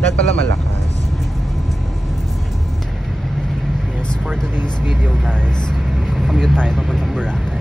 Lahat pala malakas. Yes, for today's video guys, commute tayo papuntang Boracay.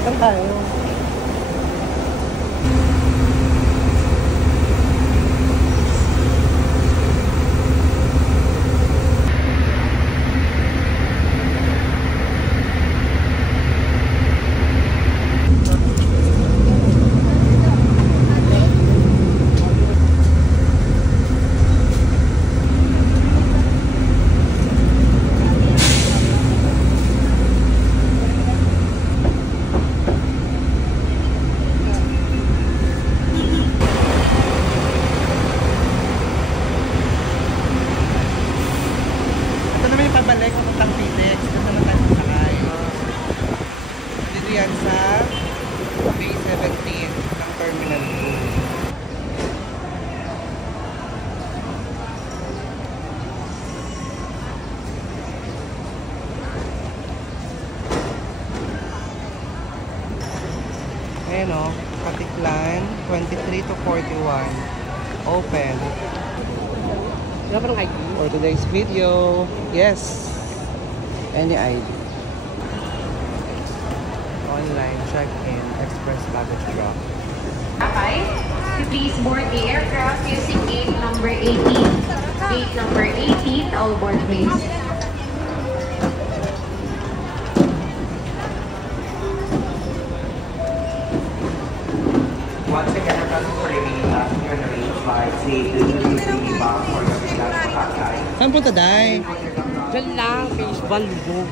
Saan tayo? Pabalik ako ng Pitex. Dito naman tayo sakay. Dito yan sa Bay 17 ng Terminal 2. Ayan o, Patiklan 23 to 41. Open. For today's video, yes, any ID. Online check-in, express baggage drop. Okay, to please board the aircraft using gate number 18. Gate number 18, all board please. Once again, our present for remaining passenger on the range flight, say, delivery box for your flight to Pasay. Saan punta, Day? Diyan lang, phase 1 Lubog.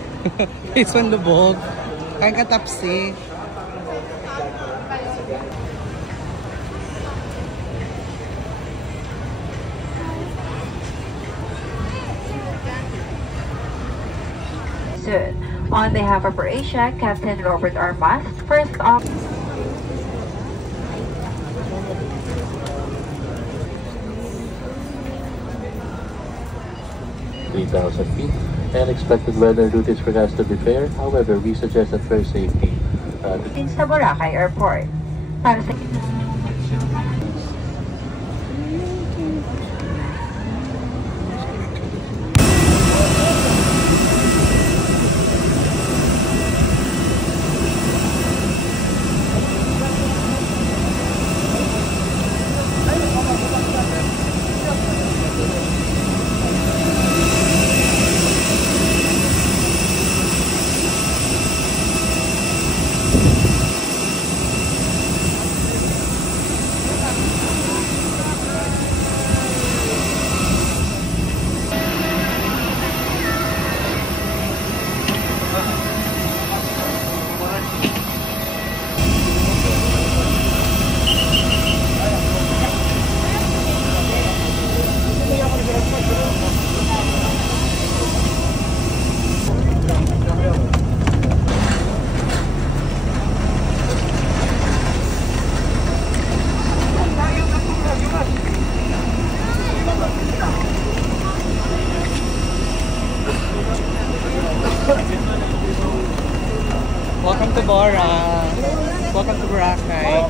Phase 1 Lubog. Kain ka tapsi. Soon. On behalf of Asia, Captain Robert Armas, first off. 3,000 feet, and expected weather duties forecast to be fair. However, we suggest that for safety. Sa Boracay Airport. Para sa Welcome to Bora. Welcome to Boracay.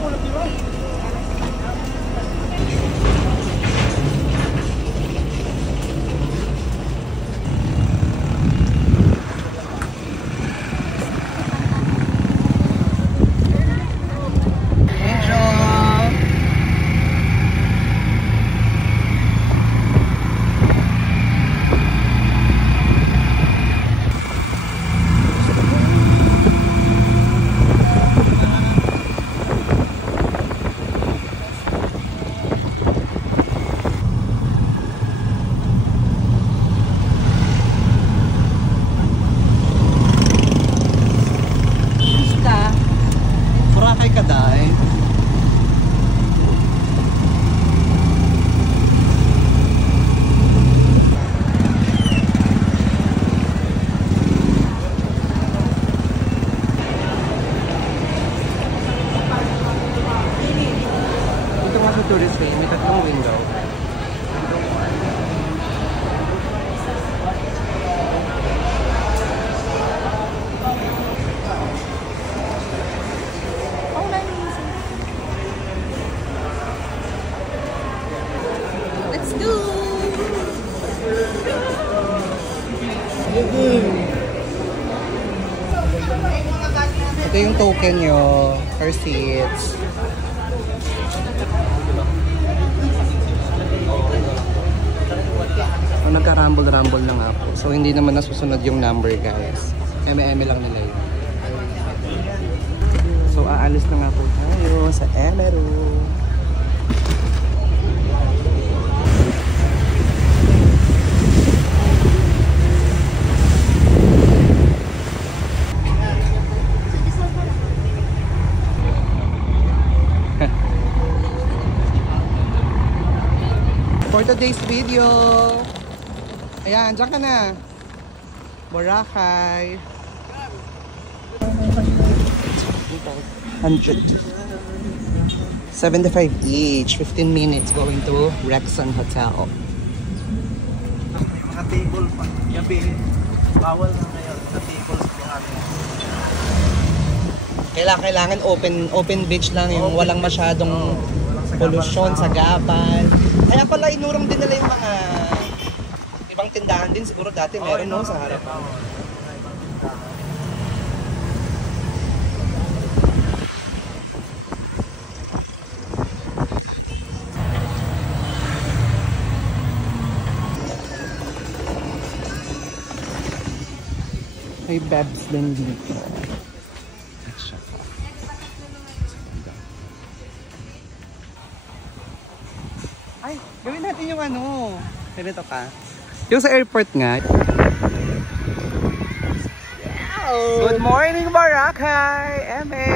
Boracay ka dahil. Dito nga sa tourist lane, may tatlong window. Let's go! Ito yung token nyo for seats. So, nagka-rumble-rumble na nga po. So, hindi naman nasusunod yung number, guys. Eme-eme lang nila yun. So, aalis na nga po tayo sa Emeru. For today's video, ayan, dyan ka na. Boracay. 175 each, 15 minutes going to Rexon Hotel. Mga table pa. Yabi. Bawal na ngayon sa table sa Kailangan open beach lang, yung walang masyadong pollution sa gabal. Kaya pala inurong din nila yung mga ibang tindahan din siguro dati meron no sa harap. May babs din dito. Ay, gawin natin yung ano. Ganito ka. Yung sa airport nga. Good morning, Boracay! Eme!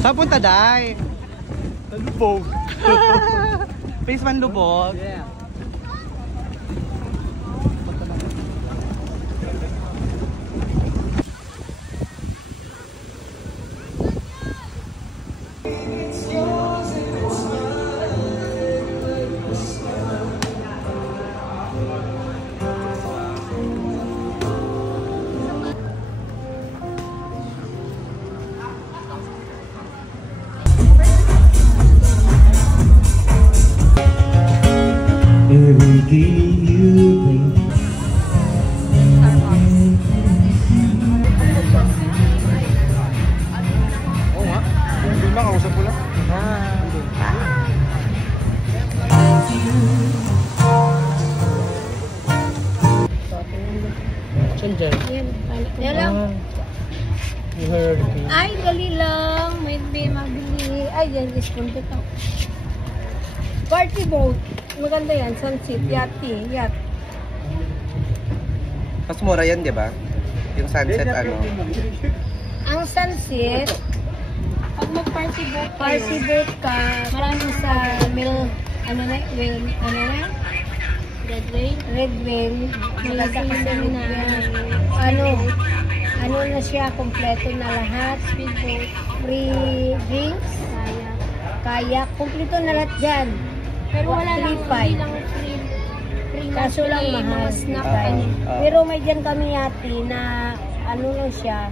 Saan punta, Day? Lubog. Phase 1 Lubog? Yeah. Everything you think. Oo nga. Hindi ba kausap ko lang? Chandel. Yan lang. You heard me. Ay, dali lang. May mabili. Ay, yan. Discounted ako. Party boat. Maganda yan. Sunset. Yachty. Yacht. Mas mura yan, di ba? Yung sunset ano. Ang sunset, pag mag-party boat ka, marami sa mill, ano na, Red Whale, malaki kami na, ano na siya, kompleto na lahat, speedboat, free drinks, kayak, kompleto na lahat dyan. Pero wala lang, hindi lang free. Kaso lang mahal. Pero may dyan kami yati na, ano lang siya,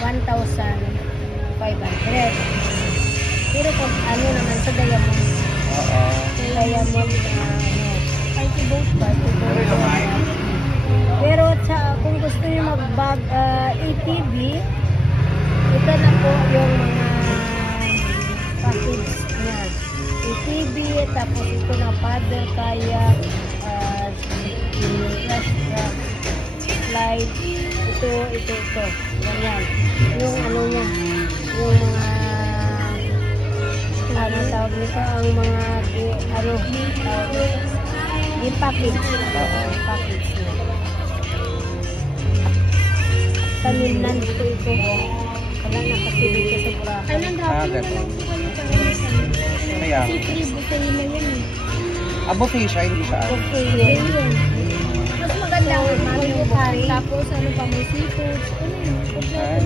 1,500. Pero kung ano naman sa Diamond. Oo. Diamond, party boat. Pero kung gusto niyo mag-bag ATV, ito na po yung mga package niya. ATV, tapos ito na paddle, kayak, slide, ito. Ganyan. Yung Ito ang mga i-package. Oo. I-package na. Tamilan ito. Wala nakatulog ka sa Boracay. Anong Ganun. Kaya, free buffet na yan eh. buffet siya, hindi siya ano. Okay, yun. Mas maganda ang mga pare. Tapos ano pa, may seafood. Ano yun? Ay,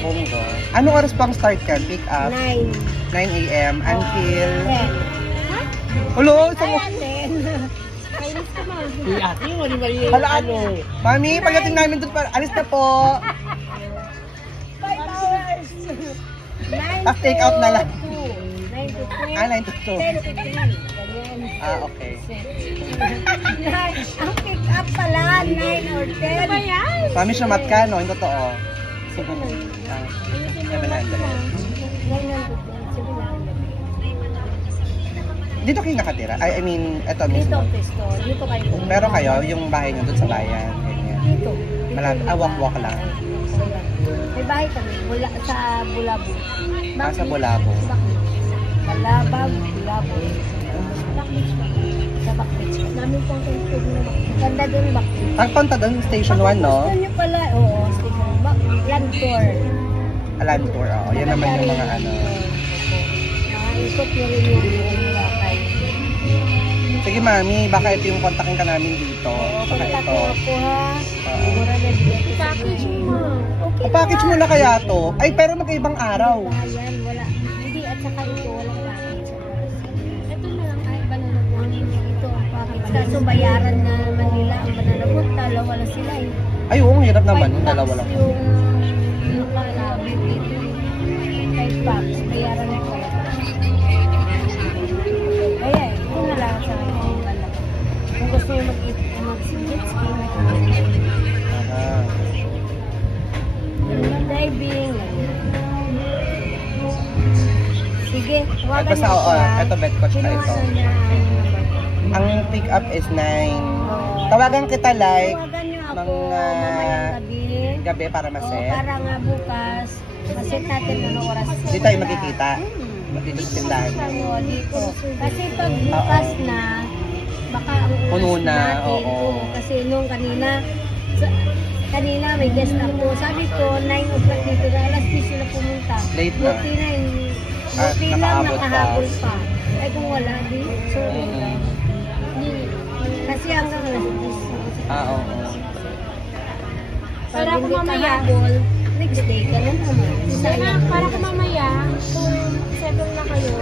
bongga. Anong oras pang start ka? Pick up? 9. 9 a.m. until... 10. Ha? Ulo, isang... Ayan, 10. Kainis ka man. Di ate, wali ba yung Hala, ano? Mami, pagdating namin doon, alis na po. 5 hours. 9 Tapos take out na lang. 9 to 3. 9 to 2. 10 to 3. Ganyan. Okay. Ang pick up pala, 9 or 10. Ano ba yan? Mami, sumat ka, no? Yung totoo. 700. Dito kayo nakatira? I mean, eto Dito mismo. ang pesto. Dito kayo. Pero kayo, yung bahay nyo doon sa bayan. Ganyan. Dito. Malapit. Walk lang. May bahay kami. Sa Bulabo. Sa Bulabo. Balabag, Bulabo. Backbeach pa. Sa Backbeach. Namin pong tugtog na Backbeach. Ganda doon Backbeach. Pagpunta doon, Station 1, no? Gusto nyo pala, oo, Station 1. Land tour. Land tour, oo. Yan naman yung mga ano. Ikot nyo rin yung Boracay. Sige, Mami, baka ito yung kontakin ka namin dito. Baka Kontak ito. mo ako ha. Oo. Mura na dito. Package mo. Okay Package mo na kaya to? Ay, pero magkaibang araw. Ayan, wala. Hindi, at saka ito, walang package. Ito na lang, ay, banana boat. Ito ang package. Kaso bayaran na naman nila ang banana boat. Dalawa na sila eh. Ay, oo, ang hirap naman. Yung dalawa lang. Yung nakalabi dito. 5 packs. Bayaran na pala. Kaya, ito na lang sa akin. Kung gusto mo mag-jet ski, Ah. diving. Sige, At huwagan basta, niyo oo, ako, ha. ito bed coach na ito. Kinuha na Ang pick up is 9. Oo. Tawagan kita like Tawagan niyo ako mga mamayang gabi. gabi para Oo, maset. para nga bukas, maset natin anong oras. Hindi tayo magkikita. Dito sa tindahan. Ano, dito. Kasi pag bukas na, baka ang oras Puno na, natin. oo. Kasi nung kanina may guest ako. Sabi ko, 9 o'clock dito na, alas 10 sila pumunta. Late na. Buti na, buti lang nakaabot pa. nakahabol pa. Ay kung wala, di, sorry. Mm. Kasi hanggang alas 10. Oo. Para kung mamaya, next day ka lang naman. Para kung mamaya, kung settle na kayo,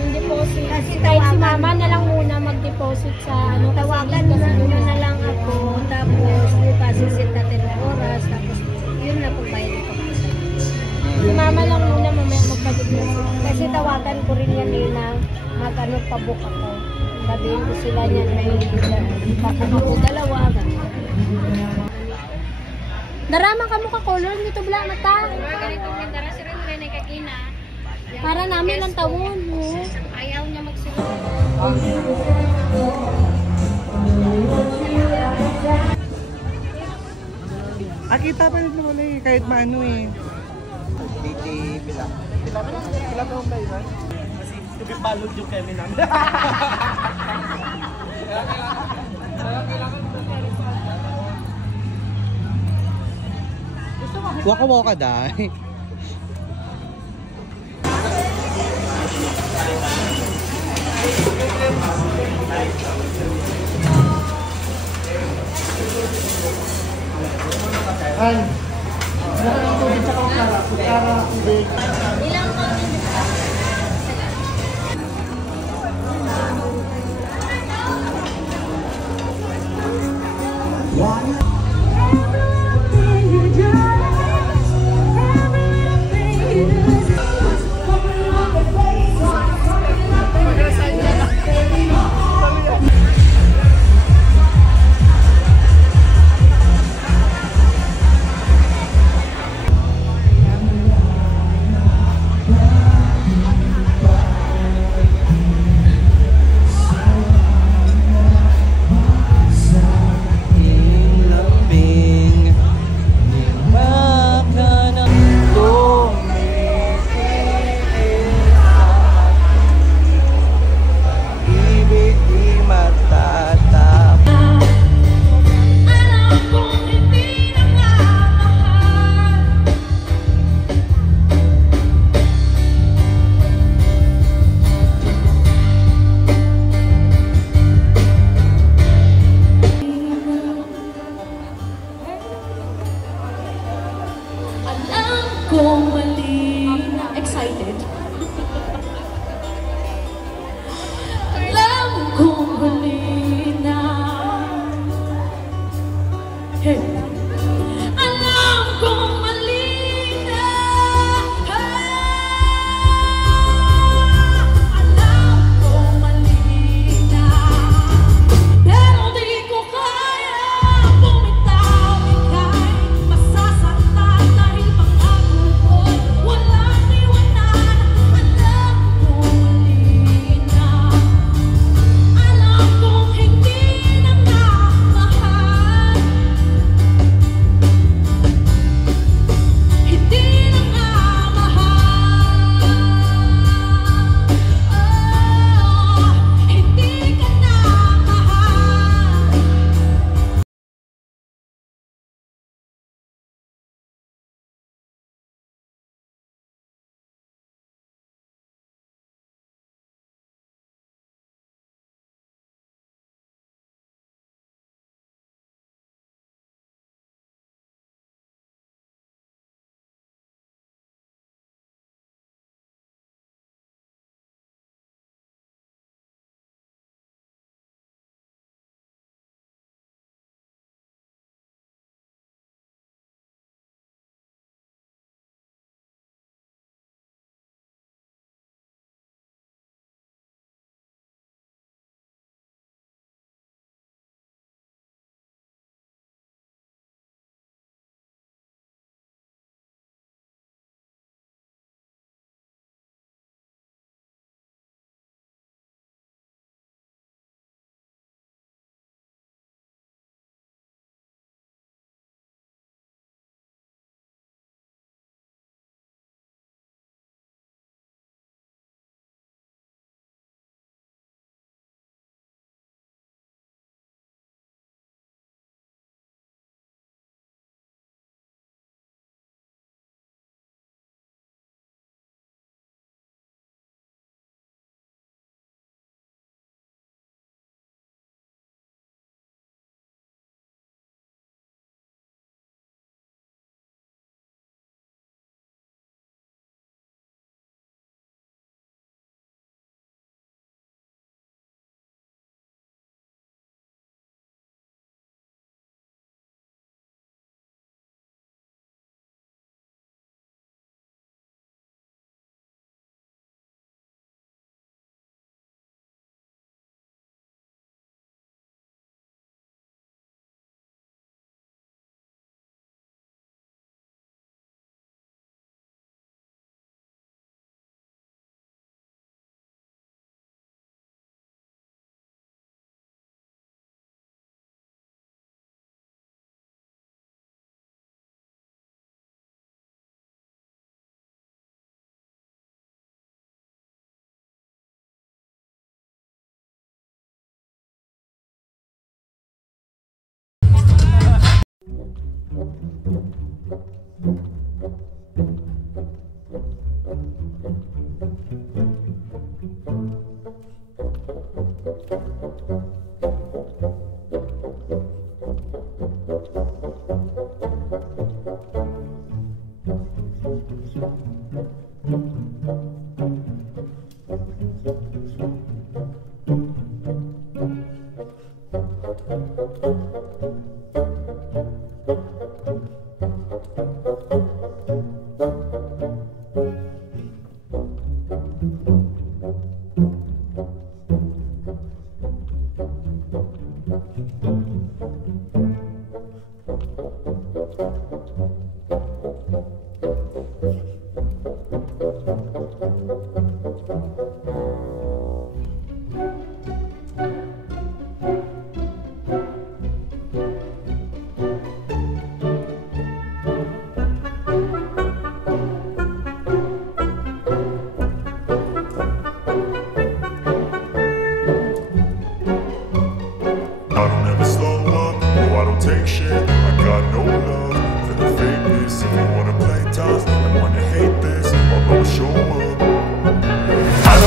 yung deposit, Kasi kahit si tawagan- mama na lang muna mag-deposit sa ano, Tawagan na lang ako, tapos bukas isit natin ang oras, tapos yun na pagbayad ko. si mama lang muna mamaya magpa-deposit. Kasi tawagan ko rin yan na mag-ano pa-book ako. Sabihin ko sila niyan may papubook ko dalawa. Darama ka mo ka color nito bla mata. Para namin lang tawon mo. Ayaw niya magsusunod. Kita pa rin naman eh, kahit maano eh. Pila. Pila ka ba yun? Kasi ipibalog yung kemi namin. Waka-waka dahil. kong mali. Excited? Alam kong mali na. Hey. Alam kong mali na. Alam kong mali na. Pero di ko kaya bumitaw. Ika'y masasaktan dahil pangako ko'y walang iwanan. Alam kong mali na. Alam kong hindi na nga mahal. Hindi na nga mahal. Hindi ka na mahal. I don't ever slow up, no I don't take shit. I got no love for the fakeness. If you wanna play tough and wanna hate this, I'll go show up. I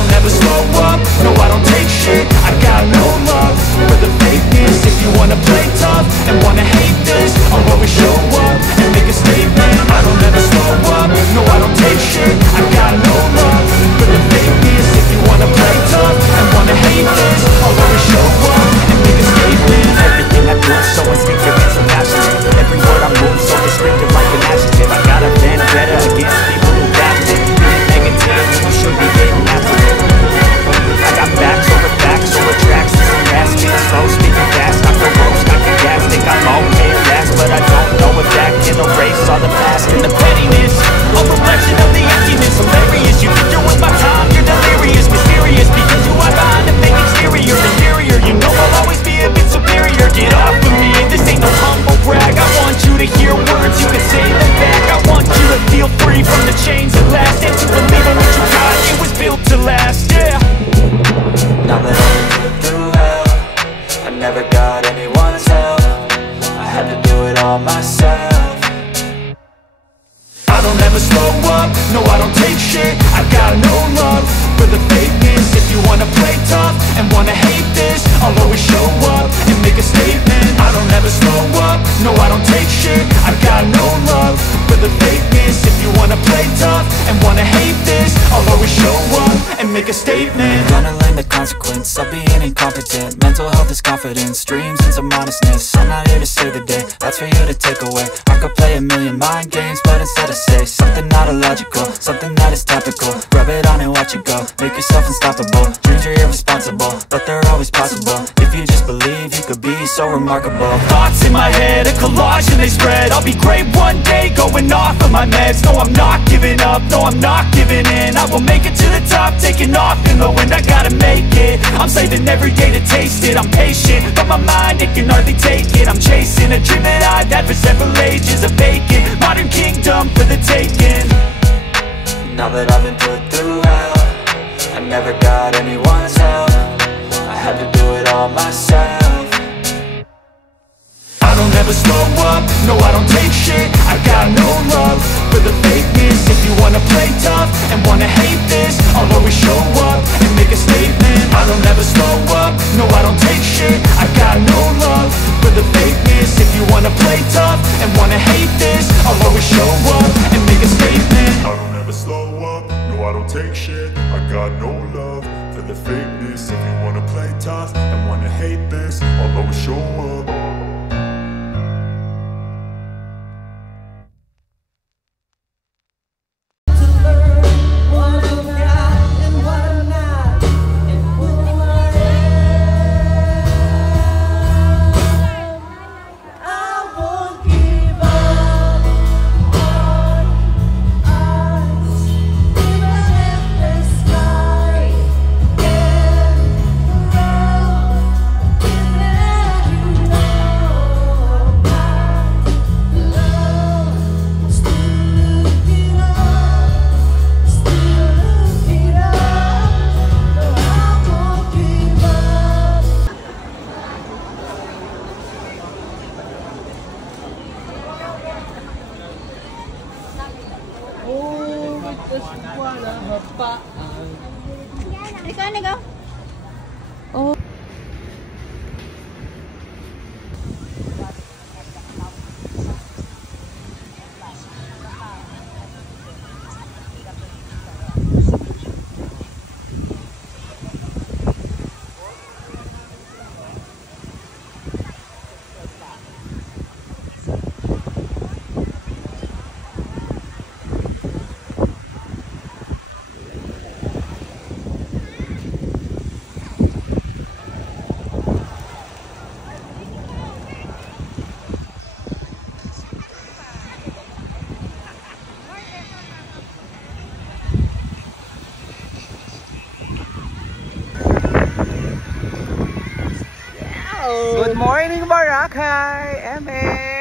slow up, no I don't take shit. I got no love for the fakeness. If you wanna play tough and wanna hate this, I'll always show up and make a statement. I don't ever slow up, no I don't take shit. I got no love for the fakeness. If you wanna play tough and wanna hate this, I'll always show up and make a statement. Gonna learn the consequence of being incompetent. Mental health is confidence, dreams and some honestness. I'm not here to save the day, that's for you to take away. I could play a million mind games, but instead I say something not illogical, something that is topical. Rub it on and watch it go, make yourself unstoppable. Dreams are irresponsible, but they're always possible. If you just believe, you could be so remarkable. Thoughts in my head, a collage and they spread. I'll be great one day, going off of my meds. No, I'm not giving up, no, I'm not giving in. I will make it to the top, taking off in the wind. I gotta make it, I'm saving every day to taste it. I'm patient, but my mind, it can hardly take it. I'm chasing a dream that I've had for several ages. A vacant, modern kingdom for the taking. Now that I've been put through hell, I never got anyone's help. I had to do it all myself. I don't ever slow up, no I don't take shit. I got no love for the fakeness. If you wanna play tough and wanna hate this, I'll always show up and make a statement. I don't ever slow up, no I don't take shit. I got no love for the fakeness. If you wanna play tough and wanna hate this, I'll always show up and make a statement. I don't ever slow up, no I don't take shit. I got no love for the fakeness. If you wanna play tough and wanna hate this, I'll always show up. Good morning, Boracay! Eme!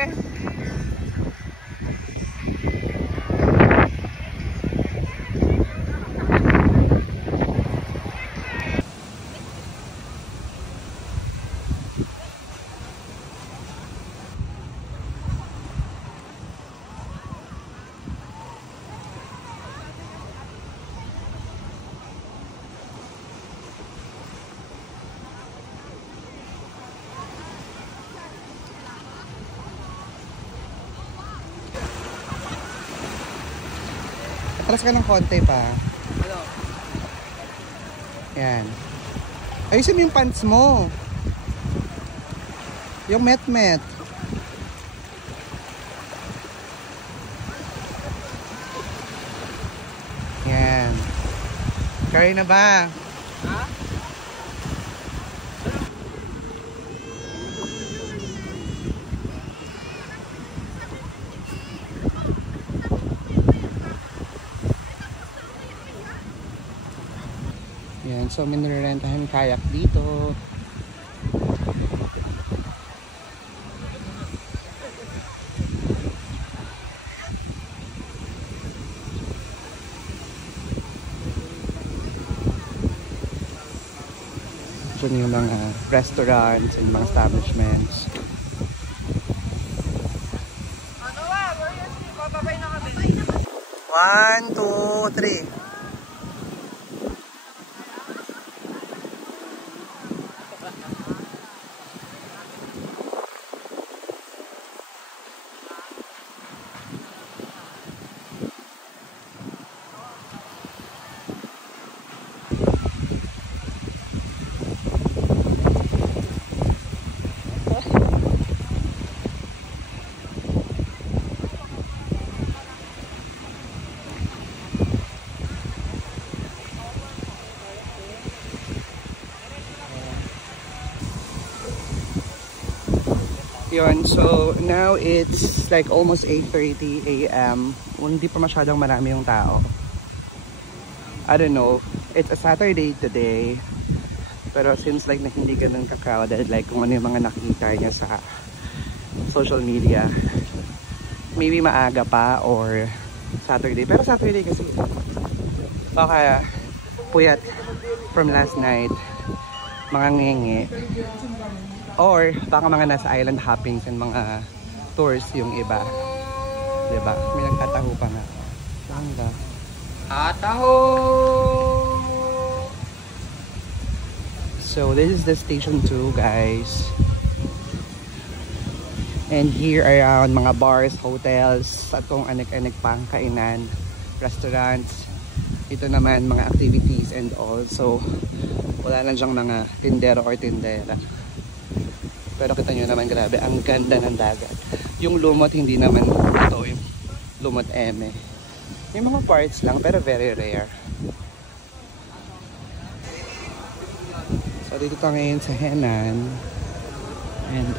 Atras ka ng konti pa. Yan. Ayusin mo yung pants mo. Yung met-met. Yan. Carry na ba? Ha? Yan, so may nirerentahan kayak dito. Diyan yung mga restaurants and mga establishments. 1, 2, 3. Yun, so now it's like almost 8:30 a.m. Hindi pa masyadong marami yung tao. I don't know, it's a Saturday today, pero seems like na hindi ganun ka-crowded like kung ano yung mga nakikita niya sa social media. Maybe maaga pa or Saturday, pero Saturday kasi baka puyat from last night, mga ngengi. Or baka mga nasa island hoppings and mga tours yung iba. Diba? May nagtataho pa nga. Sangga. Ataho! So this is the station 2, guys. And here around mga bars, hotels, at kung anik-anik pang kainan, restaurants. Ito naman mga activities and all. So wala lang dyang mga tindero or tindera. Pero kita nyo naman, grabe, ang ganda ng dagat. Yung lumot, hindi naman ito yung lumot eme. Yung mga parts lang, pero very rare. So dito tayo ngayon sa Henan. And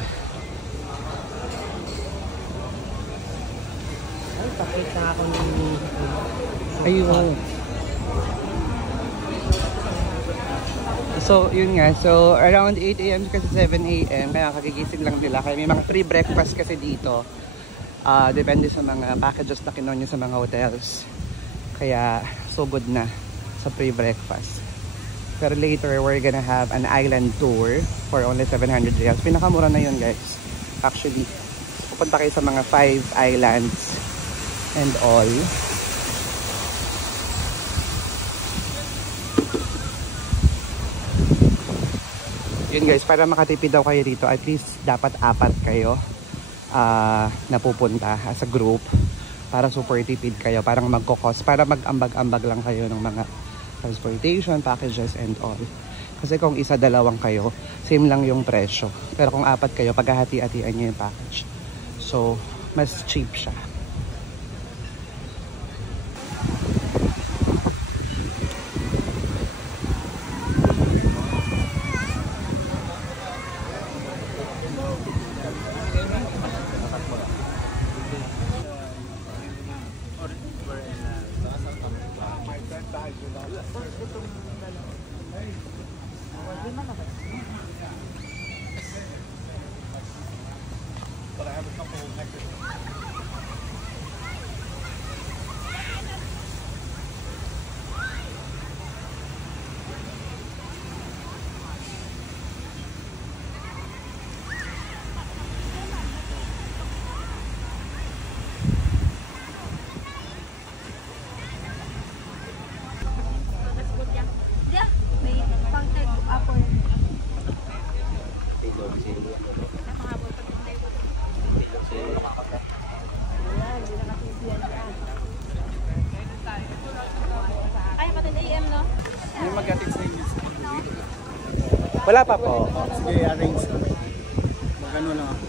ay, pakita ako ng ayun. So, yun nga. So, around 8 a.m. kasi 7 a.m. Kaya kagigising lang nila. Kaya may mga free breakfast kasi dito. Depende sa mga packages na kinuha nyo sa mga hotels. Kaya, so good na sa free breakfast. Pero later, we're gonna have an island tour for only 700 reals. Pinakamura na yun, guys. Actually, pupunta kayo sa mga 5 islands and all. Yun guys, para makatipid daw kayo dito, at least dapat 4 kayo na pupunta as a group para super tipid kayo, parang magkokos, para mag-ambag-ambag lang kayo ng mga transportation, packages and all. Kasi kung isa, dalawang kayo, same lang yung presyo. Pero kung 4 kayo, paghahati-hatian nyo yung package. So, mas cheap siya. Wala pa po. Sige, arrange. Magano lang ako.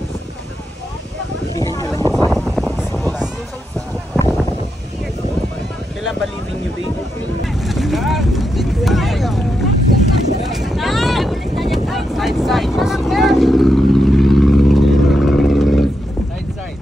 Bilhin nyo lang yung kailan ba leaving nyo, babe? Side, side. Side, side.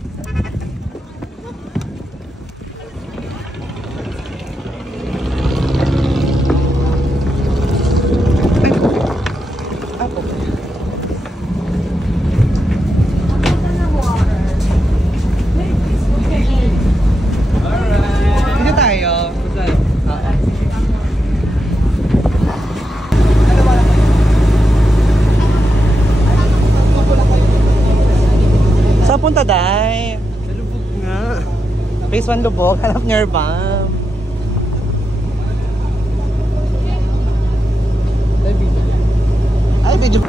Punta, Day. Sa Lubog nga. Phase 1 Lubog, hanap nearby. Ay, medyo...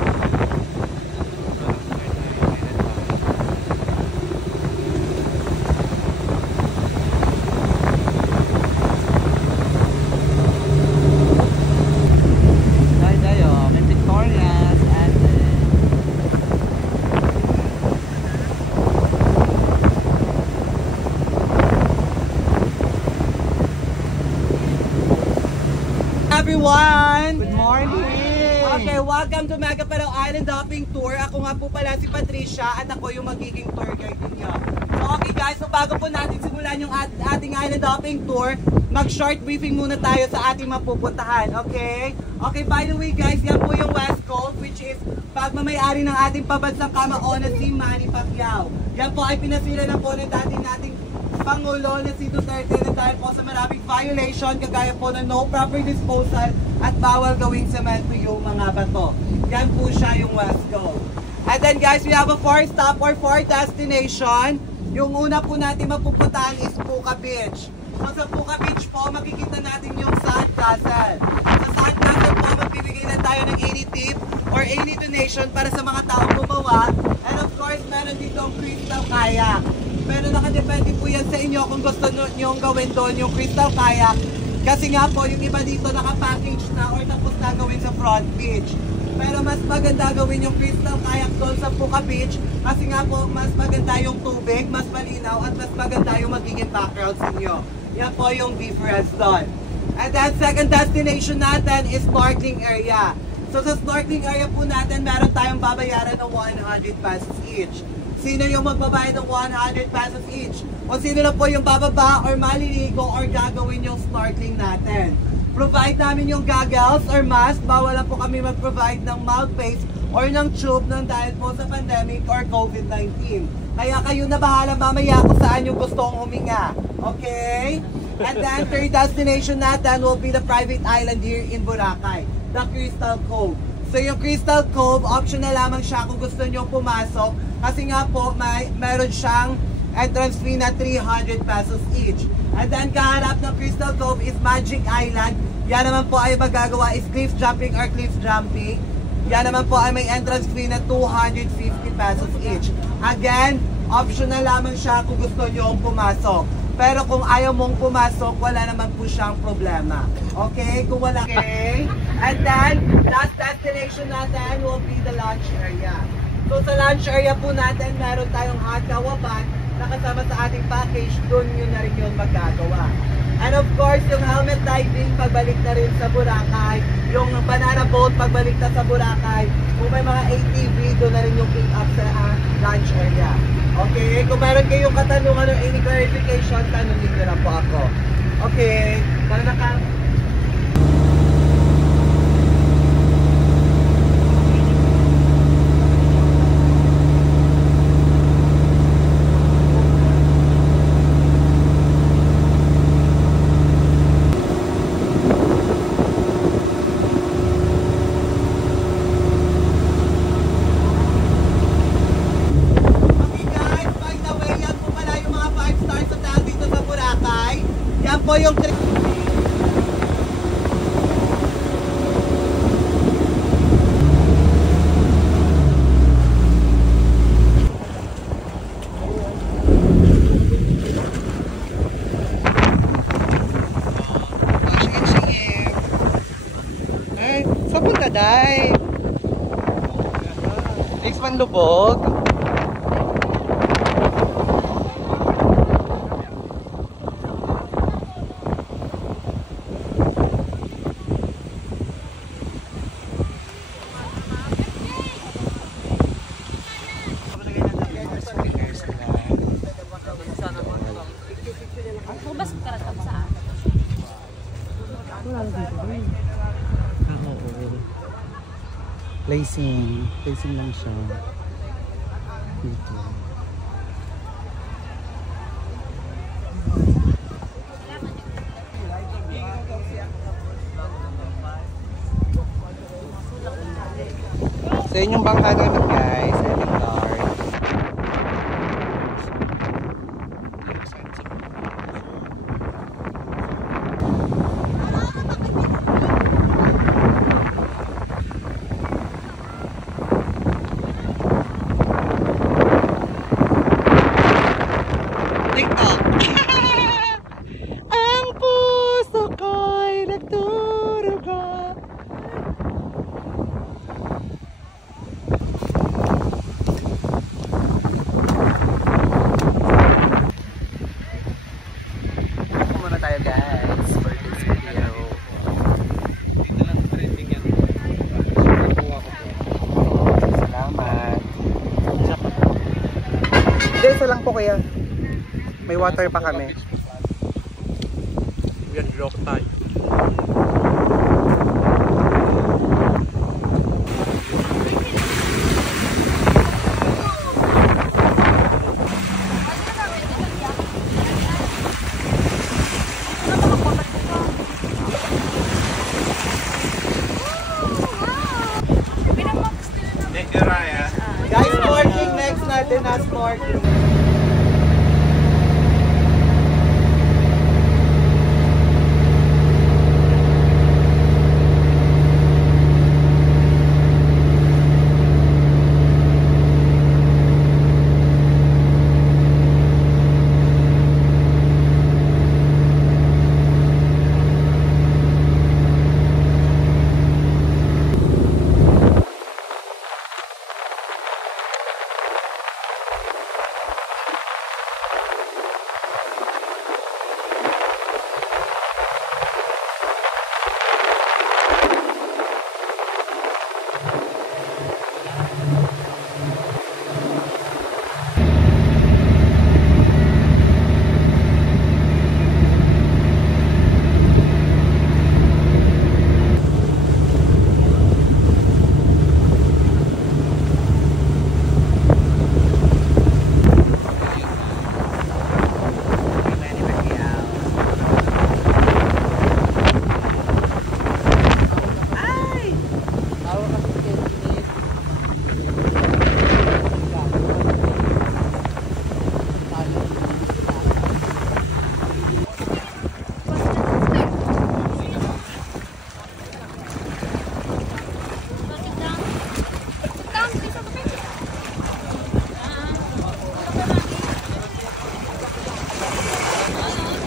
Everyone! Good morning! Okay, welcome to Magapalaw Island Hopping Tour. Ako nga po pala si Patricia at ako yung magiging tour guide ninyo. So okay guys, so bago po natin simulan yung ating island hopping tour, mag-short briefing muna tayo sa ating mapupuntahan, okay? Okay, by the way guys, yan po yung West Coast, which is pagmamayari ng ating pabansang kamaona si Manny Pacquiao. Yan po ay pinasira na po ng dati nating Pangulo na si Duterte na dahil po sa maraming violation kagaya po ng no proper disposal at bawal gawing semento yung mga bato. Yan po siya yung West Coast. And then guys, we have a 4 stop or 4 destination. Yung una po natin mapupuntahan is Puka Beach. So sa Puka Beach po, makikita natin yung Sand Castle. Sa Sand Castle po, magbibigay na tayo ng 80 tip or 80 donation para sa mga taong gumawa. And of course, meron dito ang Crystal Kayak. Pero nakadepende po yan sa inyo kung gusto nyo gawin doon yung Crystal Kayak. Kasi nga po, yung iba dito nakapackage na or tapos na gawin sa front beach. Pero mas maganda gawin yung Crystal Kayak doon sa Puka Beach kasi nga po, mas maganda yung tubig, mas malinaw at mas maganda yung magiging background sa inyo. Yan po yung difference doon. And then second destination natin is snorkeling area. So sa snorkeling area po natin, meron tayong babayaran ng 100 pesos each. Sino yung magbabayad ng 100 pesos each? O sino na po yung bababa or maliligo or gagawin yung snorkeling natin? Provide namin yung goggles or mask. Bawal na po kami mag-provide ng mouthpiece or ng tube nang dahil po sa pandemic or COVID-19. Kaya kayo na bahala mamaya kung saan yung gustong huminga. Okay? And then third destination natin will be the private island here in Boracay, the Crystal Cove. So yung Crystal Cove, optional lamang siya kung gusto nyo pumasok. Kasi nga po, meron siyang entrance fee na 300 pesos each. And then kaharap ng Crystal Cove is Magic Island. Yan naman po ay magagawa is cliff jumping or cliff jumping. Yan naman po ay may entrance fee na 250 pesos each. Again, optional lamang siya kung gusto nyo pumasok. Pero kung ayaw mong pumasok, wala naman po siyang problema. Okay? Kung wala. Okay? And then, last destination natin will be the lunch area. So sa lunch area po natin, meron tayong hot kawaban na kasama sa ating package, doon yun na rin yun magagawa. And of course, yung helmet diving, pagbalik na rin sa Boracay. Yung banana boat, pagbalik na sa Boracay. Kung may mga ATV, doon na rin yung pick up sa lunch area. Okay? Kung meron kayong katanungan o any clarification, tanongin nyo na po ako. Okay? Para naka... po yung ay, saan punta, Day? Expand Lubog. Placing lang siya dito. So yun yung bangka namin guys, Elementar. kuya. May water pa kami. Yan, lock tayo. Guys, snorkeling next natin na snorkeling.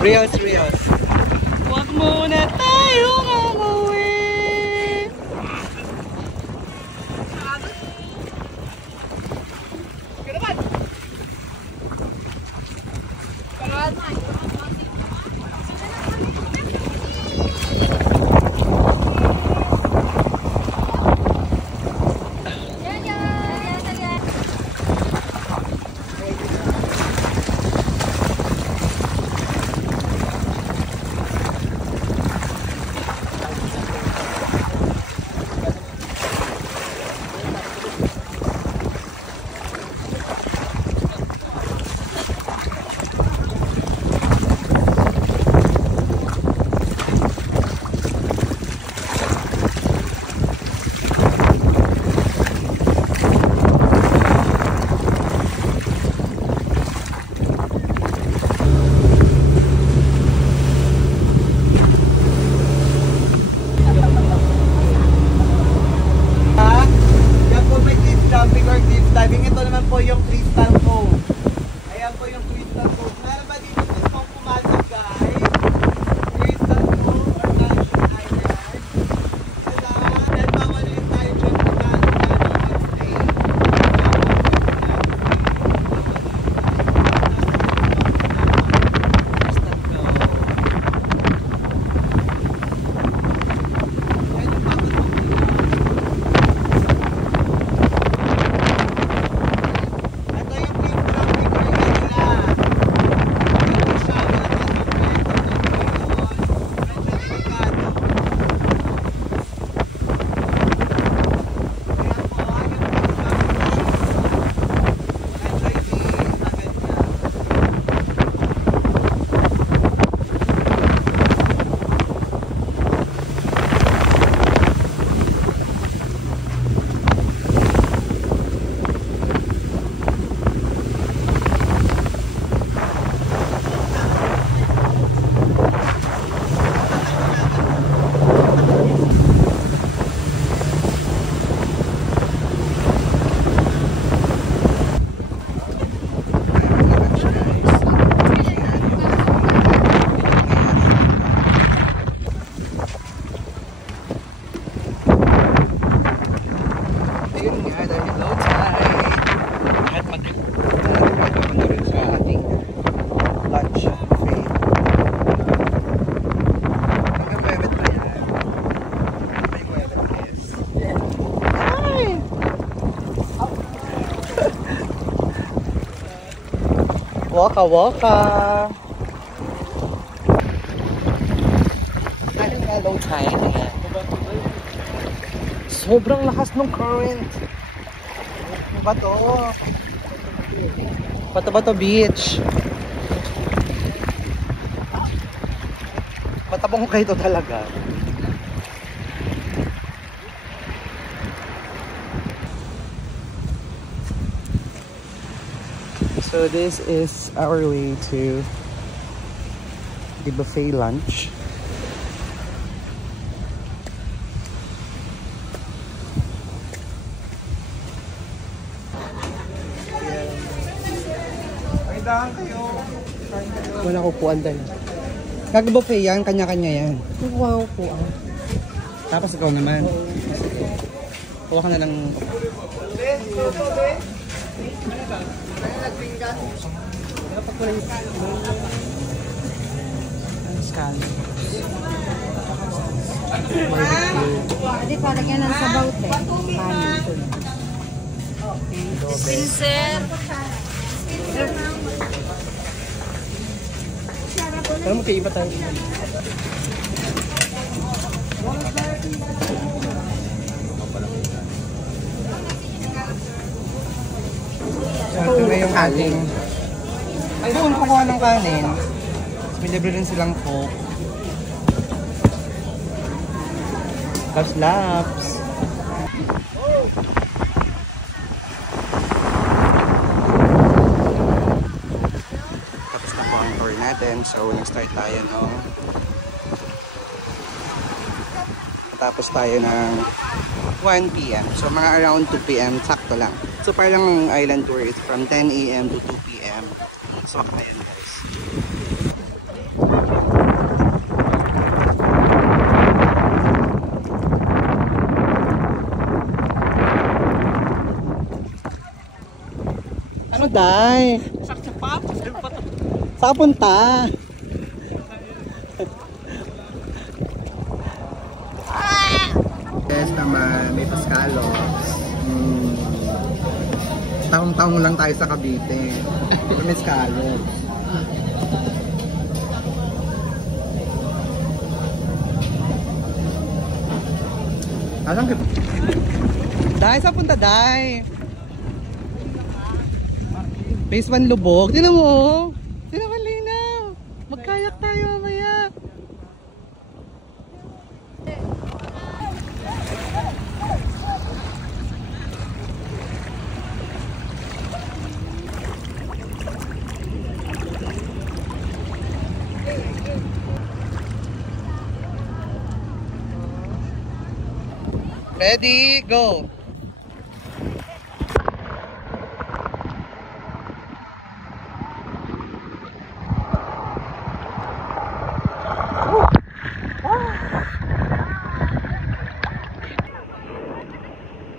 Rios, Rios. Huwag muna tayong umuwi. Waka-waka. Ating hello tide. Ayan. Sobrang lakas ng current. Bato. Bato-bato beach. Matabang kayo talaga. So this is our way to the buffet lunch. Wala ko upuan dala. Kag-buffet yan, kanya-kanya yan. Nakuha ko upuan. Tapos ikaw naman. Kuha ka na lang. Hindi pa, lagyan ng sabaw te. Pinsel. Alam mo kayo iba tayo. Ito na yung ating. Ay, doon kukuha ng kanin. May libre rin silang coke. Laps-laps. Tapos na po ang tour natin. So, nag-start tayo no. Tapos tayo ng 1 p.m. So, mga around 2 p.m. Sakto lang. So, parang ang island tour is from 10 a.m. to 2 p.m. So, ayan guys. Ano, Day? Saan punta? Yes naman, may Pascalos. Taong-taong lang tayo sa Cavite. May Pascalos. Alam ka? Day, saan punta, Day? Phase 1 Lubog. Tignan mo. Tignan mo, linaw. Magkayak tayo mamaya. Ready, go!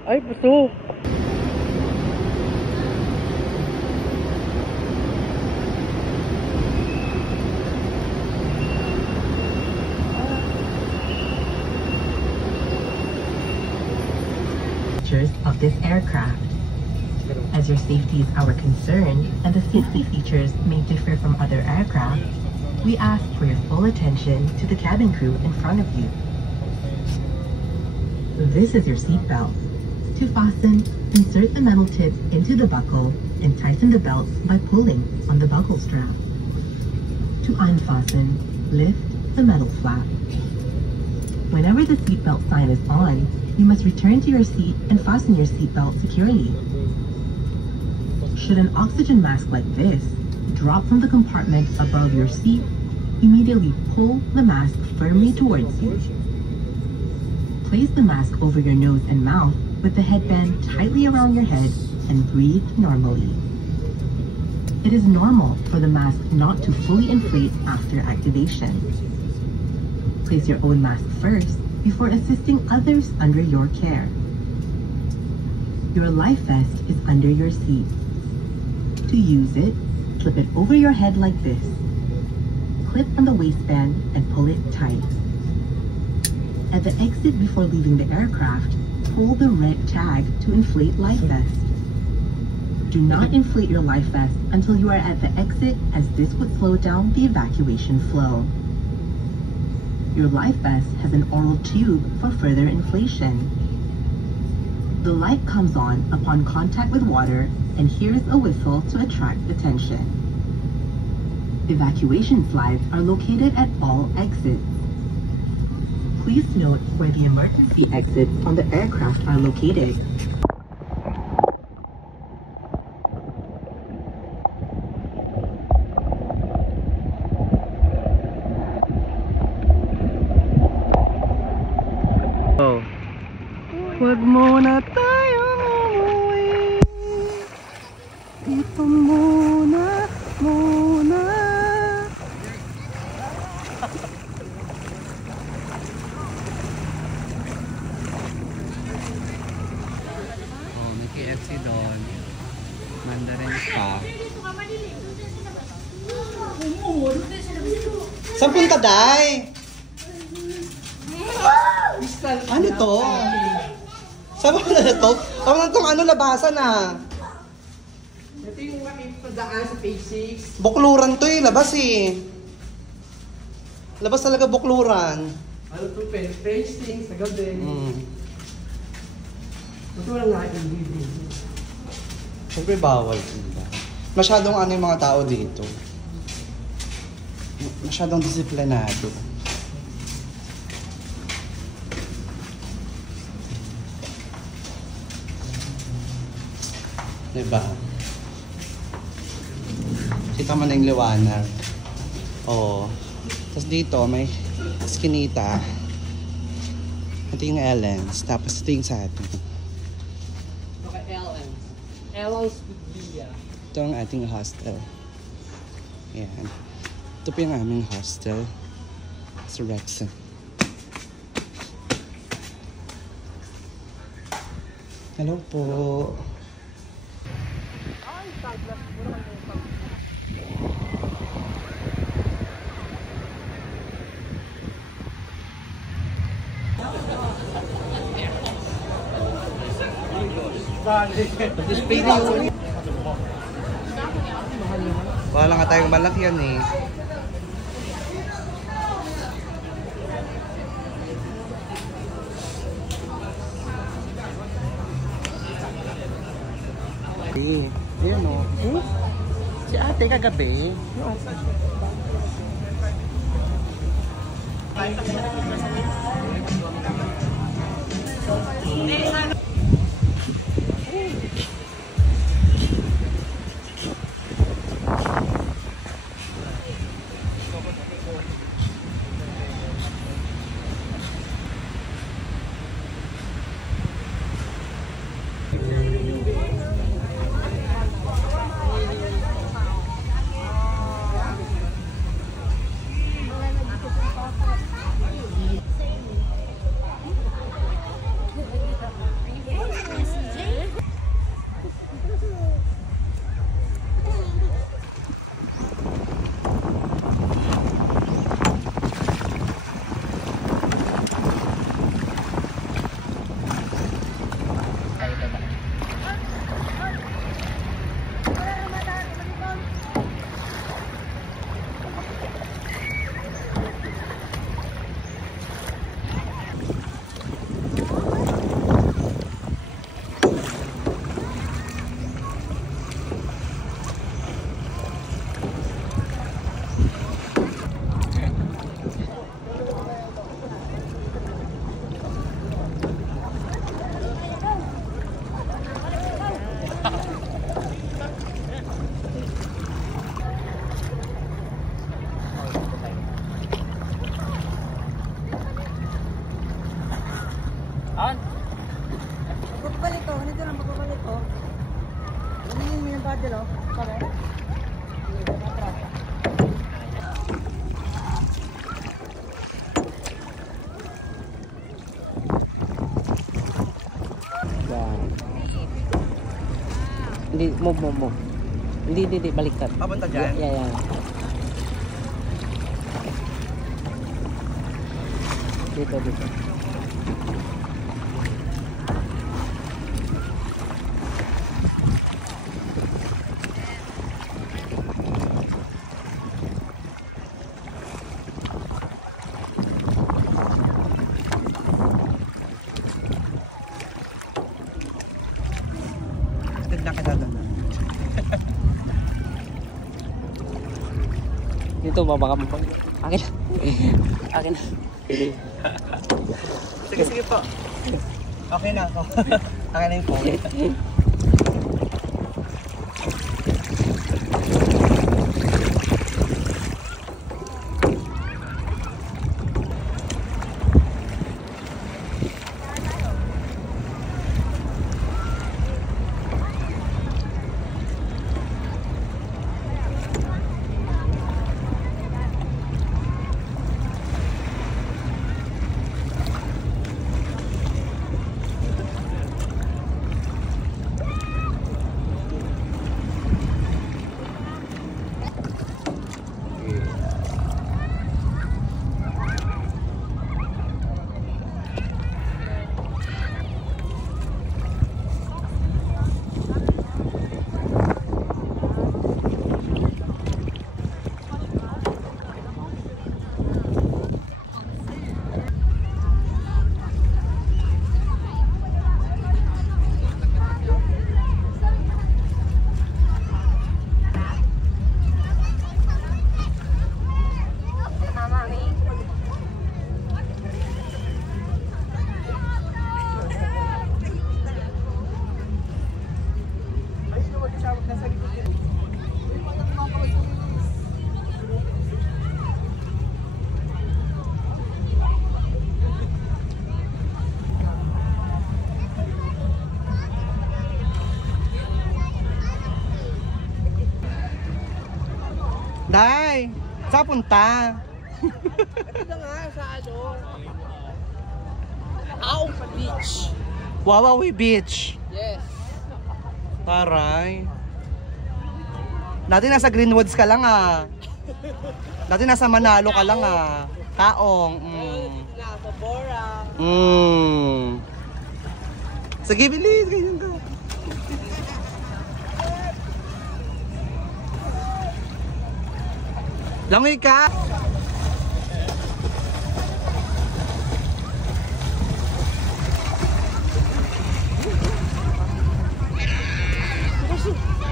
Ay, puso! Of this aircraft. As your safety is our concern and the safety features may differ from other aircraft, we ask for your full attention to the cabin crew in front of you. This is your seatbelt. To fasten, insert the metal tip into the buckle and tighten the belt by pulling on the buckle strap. To unfasten, lift the metal flap. Whenever the seatbelt sign is on, you must return to your seat and fasten your seatbelt securely. Should an oxygen mask like this drop from the compartment above your seat, immediately pull the mask firmly towards you. Place the mask over your nose and mouth with the headband tightly around your head and breathe normally. It is normal for the mask not to fully inflate after activation. Place your own mask first before assisting others under your care. Your life vest is under your seat. To use it, slip it over your head like this. Clip on the waistband and pull it tight. At the exit before leaving the aircraft, pull the red tag to inflate life vest. Do not inflate your life vest until you are at the exit, as this would slow down the evacuation flow. Your life vest has an oral tube for further inflation. The light comes on upon contact with water, and here's a whistle to attract attention. Evacuation slides are located at all exits. Please note where the emergency exits on the aircraft are located. Oh. Huwag muna tayong umuwi. Dito muna. Oh, may KFC doon. Mandarin pa. Saan punta, Day? Ano to? Saan ba na to? Tawag na itong labasan ah. Ito yung daan sa page 6. Bukluran to eh, labas eh. Labas talaga bukluran. Ano to, page 6, nagaw din. Ito lang nga yung living. Siyempre bawal sila. Masyadong yung mga tao dito. Masyadong disiplinado. Diba? Kita mo na yung liwanag. Oo. Tapos dito may skinita. Ito yung Ellen's. Tapos ito yung sa atin. Okay, Ellen's Biglia. Ito ang ating hostel. Ayan. Ito po yung aming hostel. Sa Rexon. Hello po. Display na yun. Wala nga tayong malaki yan eh. Ayan o. Si ate kagabi. Hindi, move. Hindi, baliktad. Papunta dyan? Yeah. Dito. dito, baka akin. Akin. Sige, sige po. Okay na ako. Akin na yung phone. Day, saan punta? Ito na nga, sa ano? Aong Beach. Wawawi Beach. Yes. Taray. Dati nasa Greenwoods ka lang ah. Dati nasa Manalo ka lang ah. Taong. Nasa Bora. Sige, bilis. Ganyan ka. Langoy ka!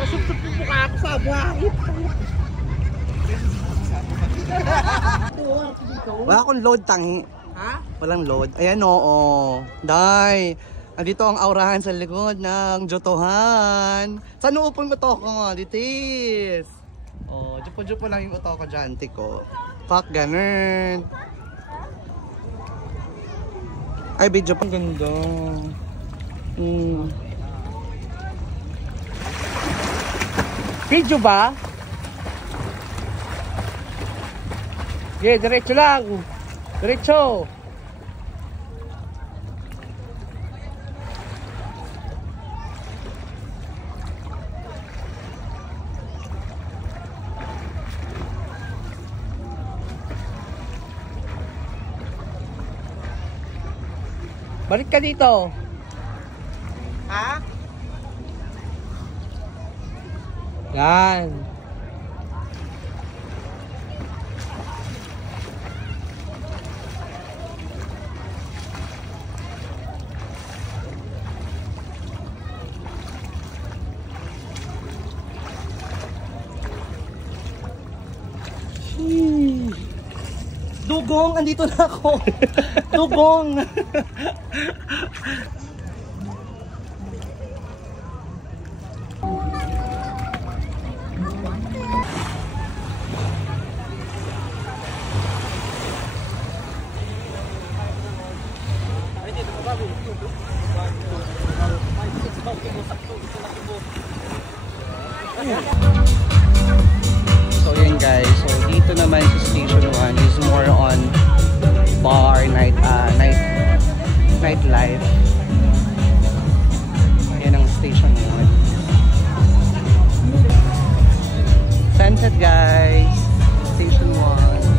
Nasugtog yung mukha ako sa buhangit. Wala akong load, tangi. Ha? Walang load. Ayan, oo. Day, andito ang aurahan sa likod ng Jotohan. Saan uupon mo to ko? Ditis. Oh, jupo-jupo lang yung uto ko dyan, tiko. Fuck, ganun. Ay, video pang ganda. Video ba? Okay, diretso lang. Diretso. Balik ka dito. Ha? Yan. Dugong, andito na ako. Dugong. So yun guys, so dito naman sa Station 1 is more on bar, nightlife. Yan ang Station 1. Sunset guys, Station 1.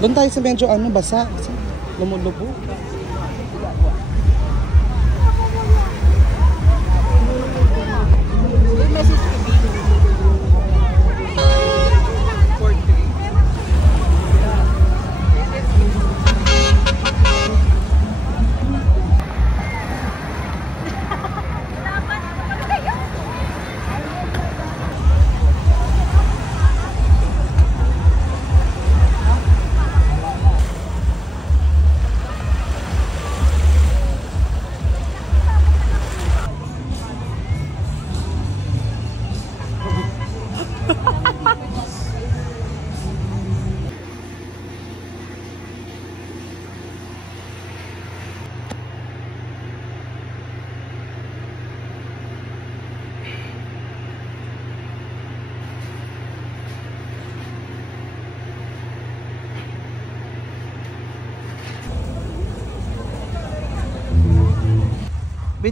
Doon tayo sa medyo ano, basa. Kasi lumulubo.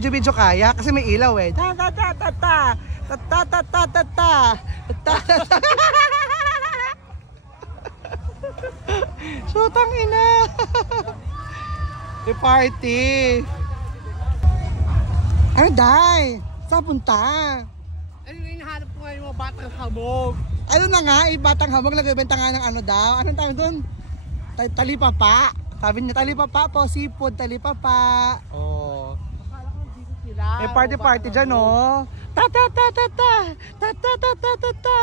Video kaya kasi may ilaw eh. Ta ta ta ta ta ta ta ta ta ta ta ta ta. Sutang ina. May party. Ano day? Saan punta? Ano yung hinahanap ko ngayon mga batang hamog? Ano na nga, batang hamog nagbebenta nga ng ano daw. Anong tawag doon? Talipapa. Sabi niya talipapa po, seafood talipapa. Oh. May party dyan, oh. Ta ta ta ta ta ta ta ta ta ta ta ta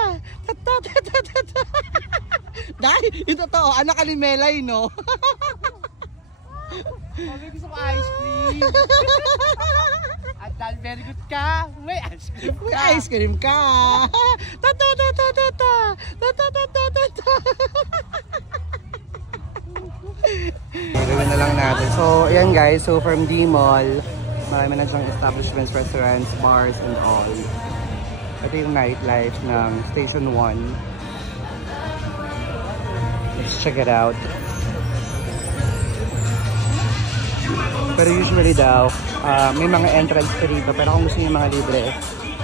ta ta ta ta ta. Dahil, ito to, anak ka ni Melay, no? Mami, gusto ko ice cream. At dahil very good ka, may ice cream ka. May ice cream ka. Ta ta ta ta ta ta ta ta ta ta ta ta. Gawin na lang natin. So, ayan guys. So, from D-Mall, marami na siyang establishments, restaurants, bars, and all. Ito yung nightlife ng Station 1. Let's check it out. Pero usually daw, may mga entrance ka dito. Pero kung gusto niyo mga libre,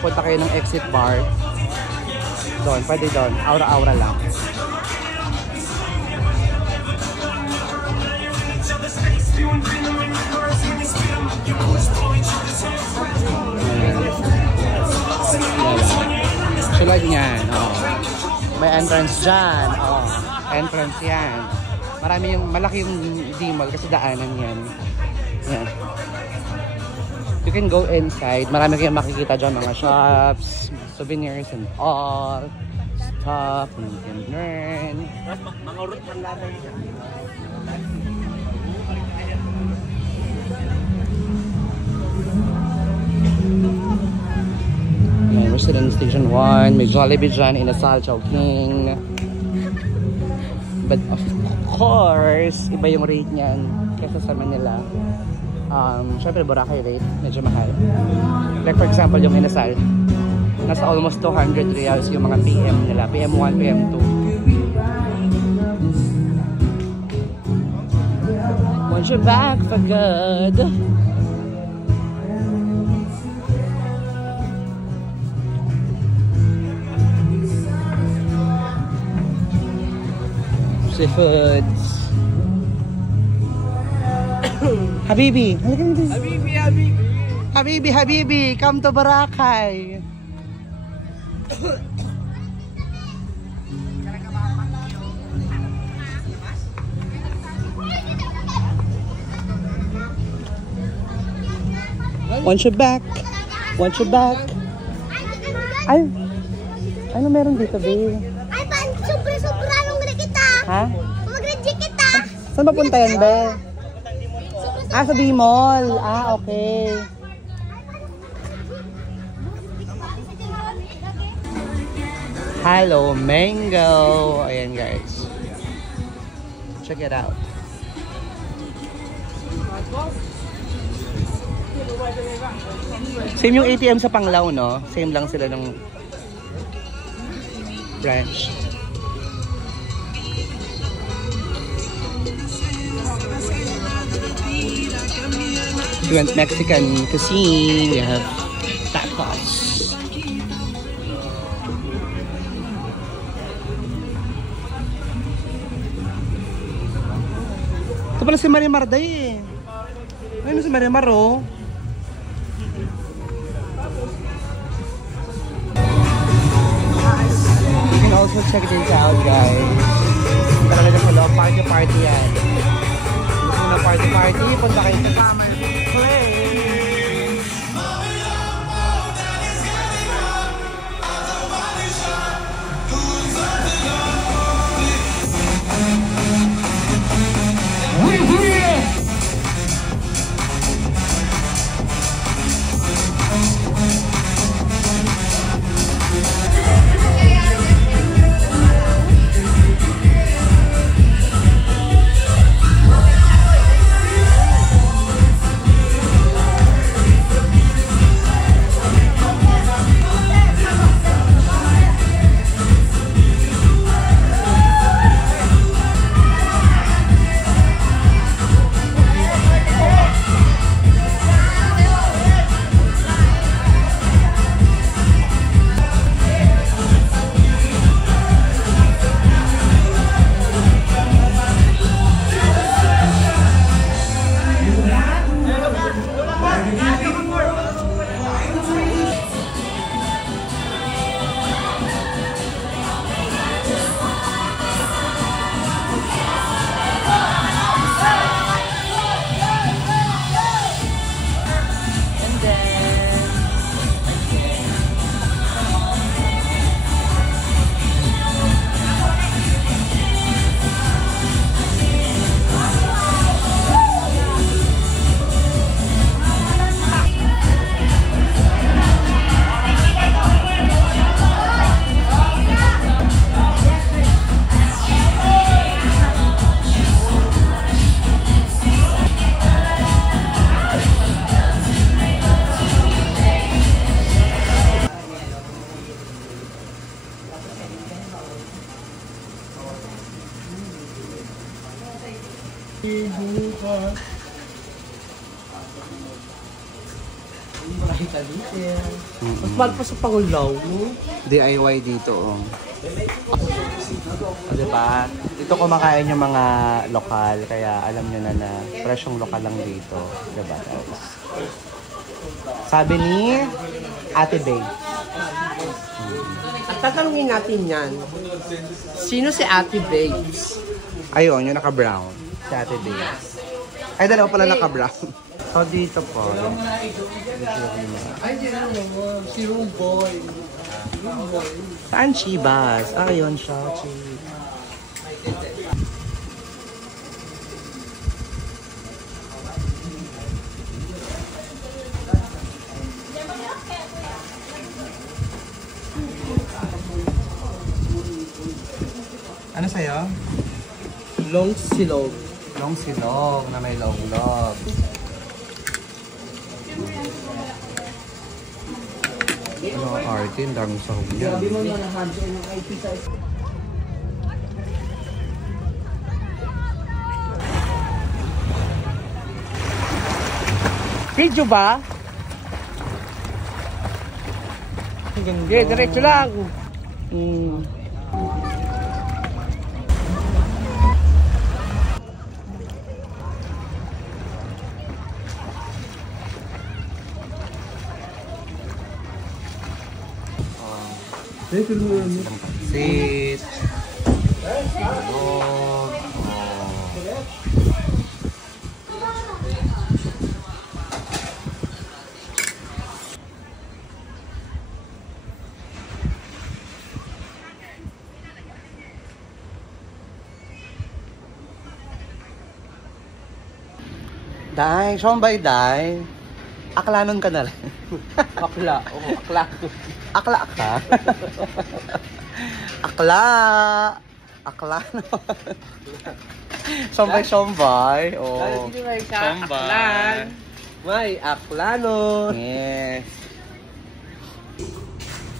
punta kayo ng exit bar. Doon, pwede doon. Aura-aura lang. Tulad niyan, oh. May entrance dyan, oh. Entrance yan. Marami yung, malaki yung D-Mall kasi daanan yan. Yan. You can go inside. Marami kayong makikita dyan, mga shops, souvenirs and all. Stuff, and you can learn. Mga root ng lalay siya. We're still in Station 1. May Jollibee dyan, Inasal, Chowking. But of course, iba yung rate niyan kaysa sa Manila. Syempre, Boracay rate, medyo mahal. Like for example, yung Inasal, nasa almost 200 reals yung mga PM nila. PM1, PM2. Want you back for good. Foods. Habibi, Habibi, come to Boracay. Want you back? Want you back? Ay, ano meron dito, babe? Ay, sobra-sobra nung kita. Ha? Mag-reject kita. Saan ba punta yan, be? Ah, sa D-Mall. Ah, okay. Hello, mango. Ayan, guys. Check it out. Same yung ATM sa Panglao, no? Same lang sila ng branch. You want Mexican cuisine, you have tacos. Ito pala si Marimar Day eh. Ayun si Marimar oh. You can also check this out guys. Talaga na sa loob, party yan. Gusto na party, punta kayo sa Summer Play. Mas mahal pa sa Pangulaw, no? DIY dito, oh. Diba? Dito kumakain yung mga lokal, kaya alam nyo na presyong lokal lang dito. Diba? Sabi ni Ate Bay. At tatanungin natin yan, sino si Ate Babes? Ayun, yung naka-brown. Si Ate Bay. Ay, dalawa pala naka-brown. So, dito po. Ay, di na si Rumboy. Saan Chibas? Ayun siya, Chibas. Ano sa'yo? Long silog. Long silog na may log-log. Ano arte, ang daming sahog niya. Grabe mo na na-handle ng IT sa... Video ba? Hindi, diretso lang. Sit. Log. Day, Shombay, Day. Aklanon ka na rin. Akla. Oo, akla. Akla ka? Akla. Akla naman. Shombay. Oh. Aklan. May aklanon. Yes.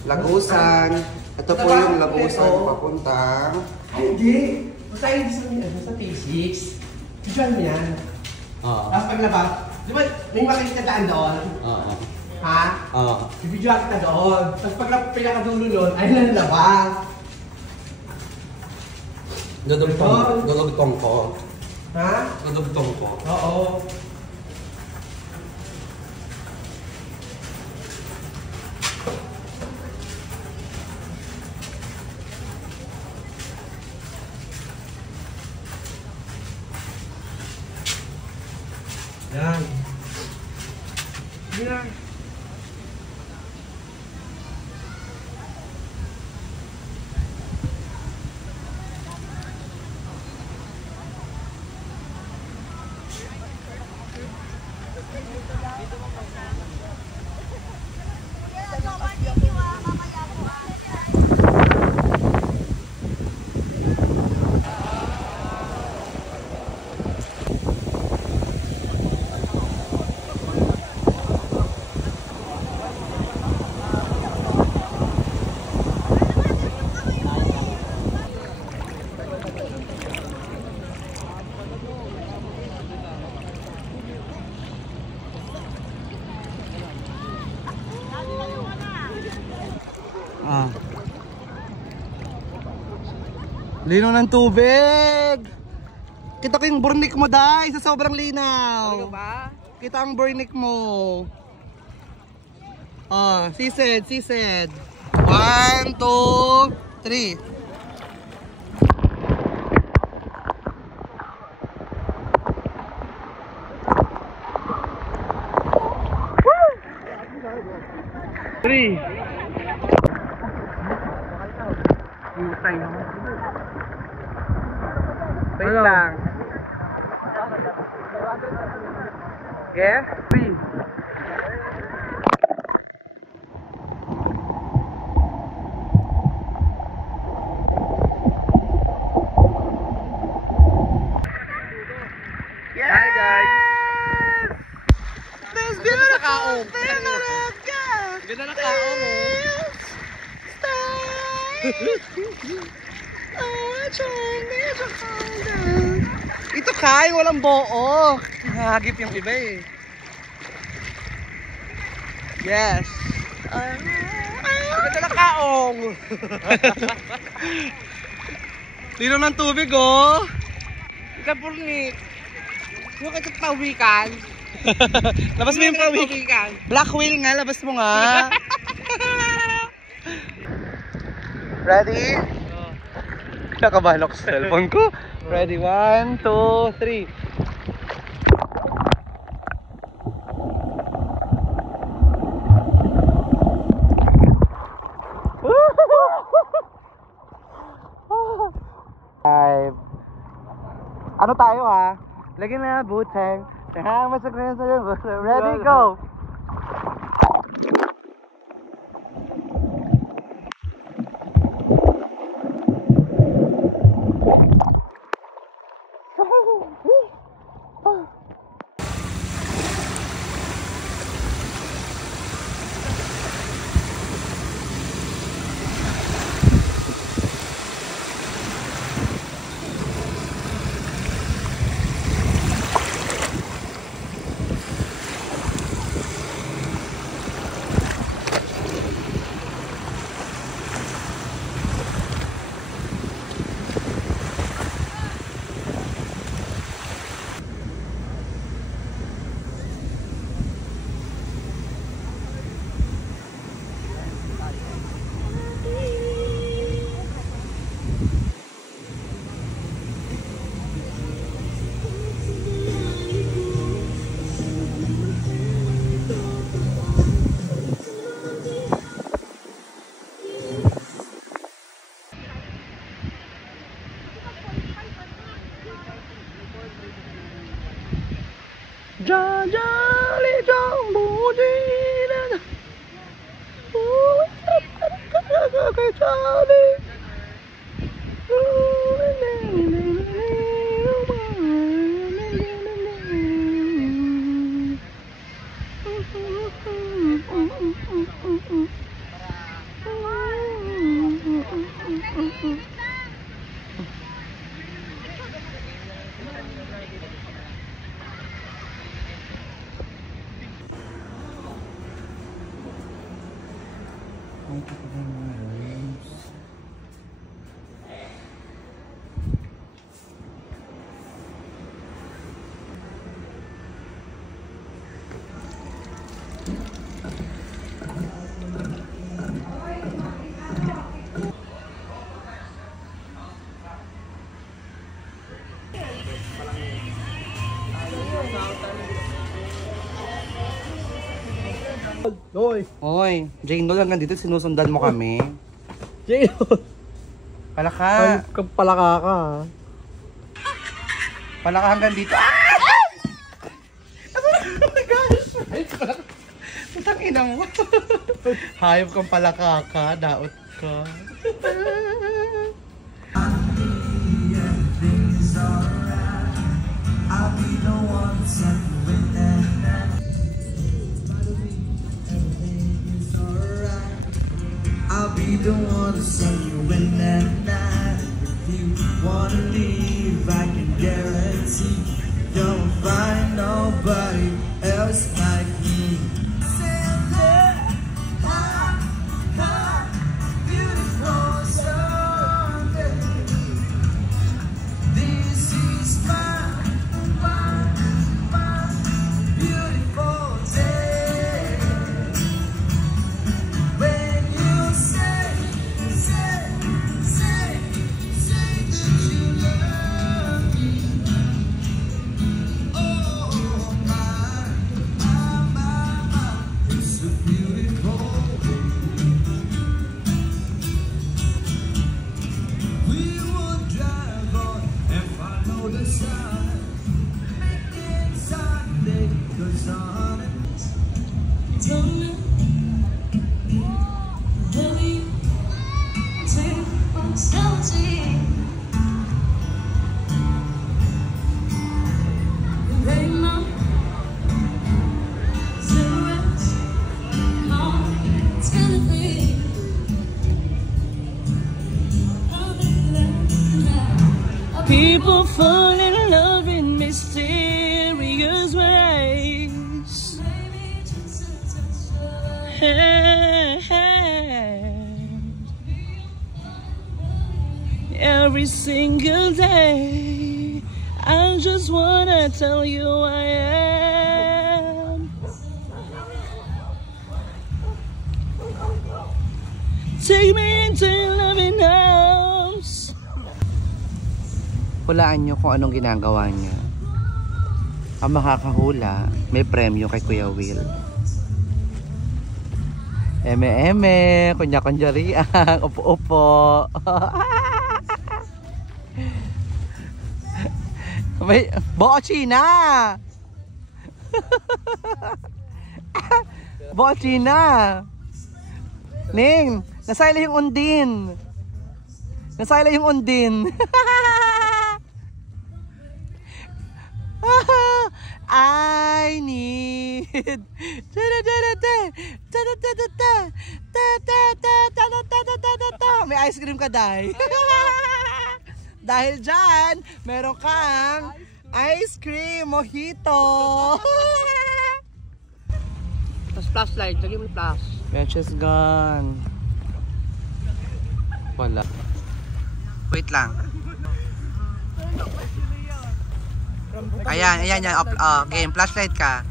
Lagusan. Ito po yung lagusan papuntang. Hindi. Basta hindi sa T6. Diyan yan. Tapos paglabas, di ba may makikita daan doon? Oo. Ha? Oo. I-video kita doon. Tapos pag pinakadulo doon, ay lalabas. Dudugtong ko. Ha? Nadugtong ko. Oo. Yan. Yan. Lino ng tubig! Kita ko yung burnik mo, Day, sa sobrang linaw. Talaga ba? Kita ang burnik mo. Oh, sised. 1, 2, 3. Three. Putay mo. Wait lang. Okay? 3. Hi guys! This beautiful thing around God! Ganda na kaong mo. Ito kay walang buo. Hagip yung iba eh. Yes. Ganda na kaong. Lino ng tubig oh. Ikapurnik. Huwag ka pawikan. Labas mo yung pawikan. Black whale nga, labas mo nga. Ready? Nakabahan ako sa cellphone ko. Ready? 1, 2, 3. Ano tayo ha? Lagyan na butang. Ready, go! Hoy, Jane Doll, hanggang dito sinusundan mo kami. Jane Palaka. Palaka ka. Palaka hanggang dito. Ah! Oh my gosh! Putang ina mo. Hayop kang palaka ka, daot ka. I'll be the one to tell you when that everything is alright. I'll be the one to tell you when that night. If you wanna leave, I can guarantee you'll find nobody else like me. Beautiful Sunday. This is my beautiful day. When you say that you love me. Oh my, it's a beautiful day. We will drive on and follow the sun. Sunday goes on and don't really take nostalgia. Right now, cigarettes, how it's gonna be. People fall in love in mysterious ways. Every single day, I just wanna tell you I am. Take me into your loving arms. Hulaan nyo kung anong ginagawa niya. Ang makakahula, may premyo kay Kuya Will. Eme, kunya-kunyariang, upo-upo. May Bochina! Bochina! Ning, nasayla yung undin. Nasayla yung undin. I need may ice cream ka, Day. Dahil dyan, meron kang ice cream mojito. Tapos flashlight, lagyan mo yung flash. Match is gone. Wala. Wait lang. Ayan, ayan, ayan. Game, flashlight ka.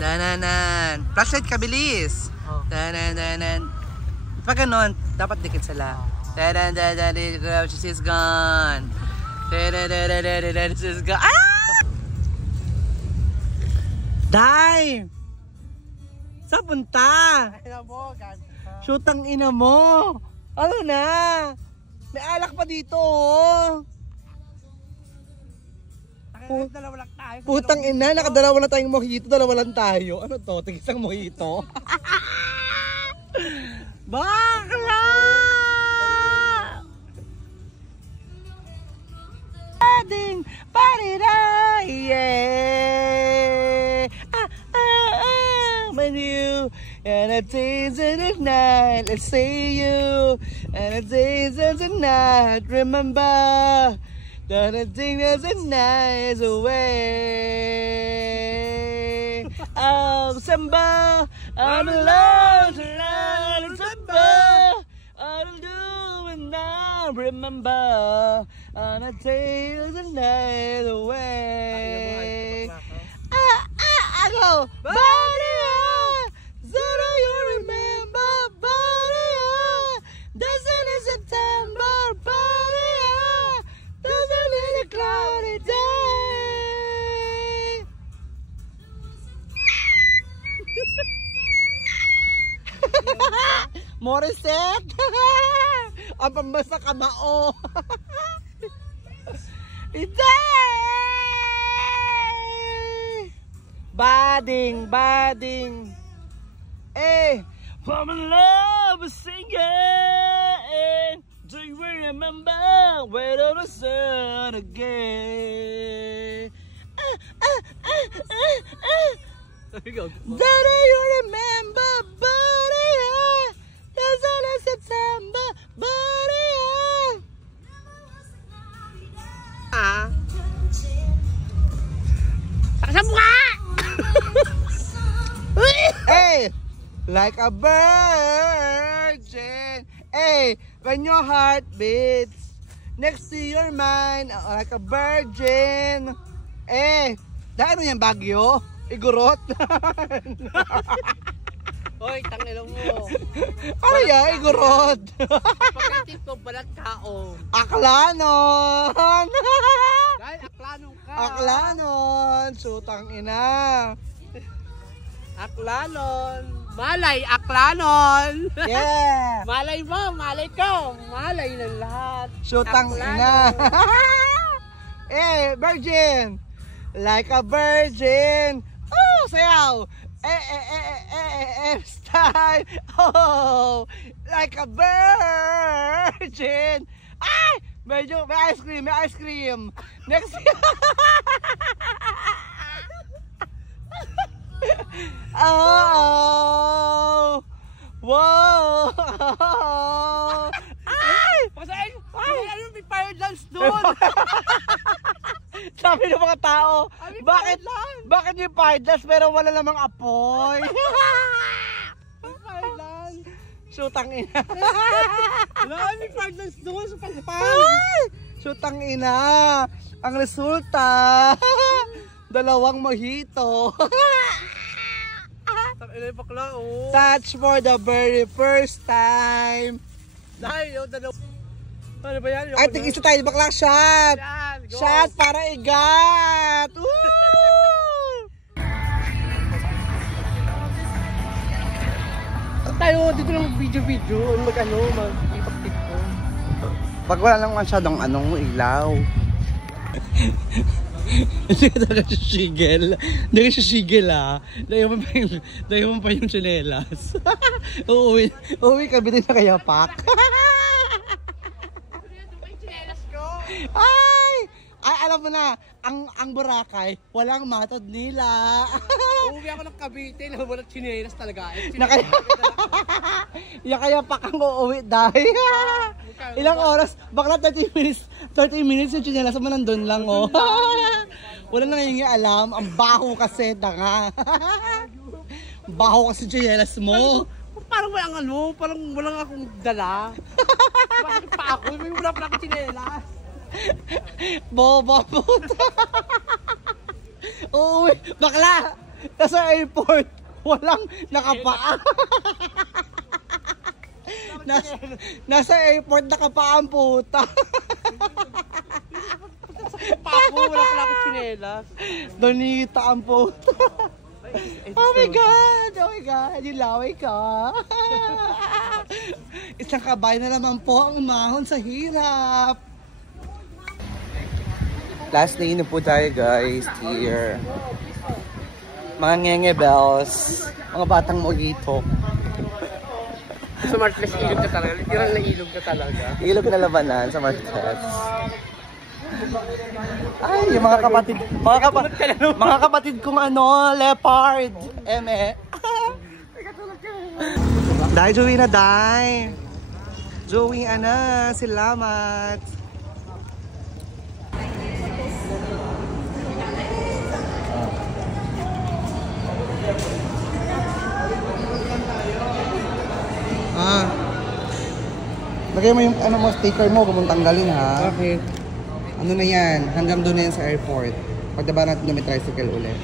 Dananan. Flashlight ka, bilis. Dananan. Pag ganun, dapat dikit sila. Dananan. This is gone. This is gone. Ah! Day! Saan punta? Shoot ang ina mo. Ano na? May alak pa dito, oh. Dalawa lang tayo. Putang ina, nakadalawa na tayong mojito, dalawa lang tayo. Ano to? Tig-isang mojito? Bakla! Ating parida, yeah. When you and a days in the night, let's say you and a days in the night, remember. That I think there's a nice way. Samba, I'm alone tonight. Samba, I'll do it now. Remember, on a day there's a nice way. I go, Badia, Zara, you remember, Badia, dancing in September, Badia, dancing in a cloudy day. Morissette! Ang pambasa kamao! Bading, bading. From in love with singing. Do you remember where the sun again? Do you remember, buddy? The sun of September, buddy. Sa mukha! Hey! Like a virgin. Hey! When your heart beats next to your mind, like a virgin. Eh! Dahil ano yan, Bagyo? Igurot? Hoy, tangilong mo. Ano yan? Igurot? Pagkatip ko, balat kao. Aklanon! Dahil aklanon ka. Aklanon! Sutang ina. Aklanon. Malay, aklanon. Yeah! Malay mo, malay ko. Malay ng lahat. Sutang ina. Virgin! Like a virgin. Oh, sayaw. Style. Oh, like a virgin. Ay, medyo may ice cream, may ice cream. Next. Oh, wow. Ay, pasay. Ay, ano may fire dance doon? Sabi ng mga tao, bakit yung fire dance pero wala namang apoy? Fire dance. Sutang ina. May fire dance doon sa pagpang. Sutang ina. Ang resulta, 2 mojito. Touch for the very first time. Dahil yung dalawa. Ano ba yan? Ay, tigisa tayo bakla. Shot! Shot para igat! Tayo dito lang video-video. Mag-ipag-tip ko. Pag wala lang masyadong ilaw. Hindi ka talaga sisigil. Hindi ka sisigil Dahil mo pa yung tsinelas. Uuwi kami din sa kayapak. Ay, alam mo na, ang Boracay, walang matod nila. Uuwi ako ng Cavite na walang tsinelas talaga. Kayapak ang uuwi dahil. Ilang oras? Bakla 30 minutes yung tsinelas mo nandun lang, oh. Wala na ngayon alam, ang baho kasi, tanga. Baho kasi tsinelas mo. Parang walang akong dala. Bakit pa ako? May wala pa akong tsinelas. Boba puta. Uuwi, bakla. Nasa airport, walang nakapaa. Nasa airport nakapaa ang puta. Wala pala akong tsinelas. Donita ang puta. Oh my God! Nilaway ka. Isang kabay na naman po ang umahon sa hirap. Last day na po tayo guys here. Mga ngenge bells. Mga batang mojito. Sa Martes, ilog na talaga. Literal na ilog na talaga. Ilog na labanan sa Martes. Ay, yung mga kapatid kong leopard. Dai, Joey na dai. Joey ana, salamat. Lagay mo yung sticker mo, kung tanggalin ha. Okay. Ano na yan? Hanggang doon na yan sa airport. Pagdaba natin na may tricycle ulit.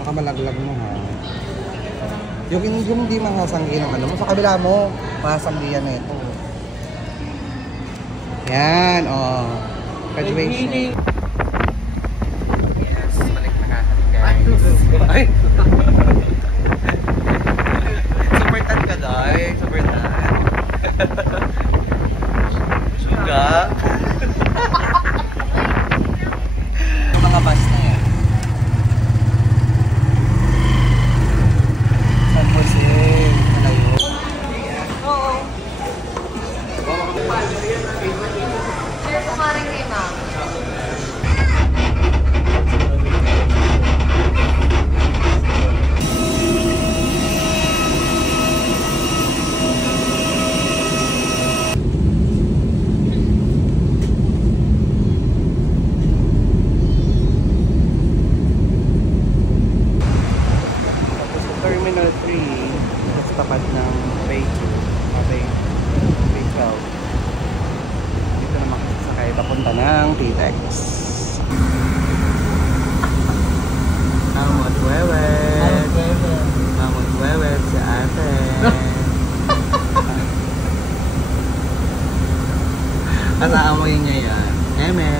Baka malaglag mo ha. Yung hindi mahasanggi ng mo. Sa kabila mo, mahasanggi yan ito. Yan, graduation. Yes, balik na ka. Guys. Mga bus na yan. San Jose. Malayo. Oo. Sir, kumaring kayo, ma'am. Terminal 3 sa tapat ng Bay 2 okay Bay 12 dito naman sasakay papunta ng TTEX Amot wewet si ate at aamoyin niya yan eme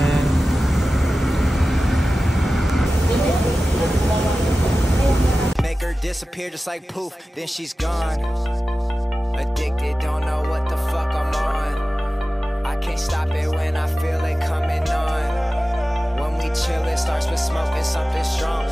Make her disappear just like poof, then she's gone. Addicted, don't know what the fuck I'm on. I can't stop it when I feel it coming on. When we chill, it starts with smoking something strong.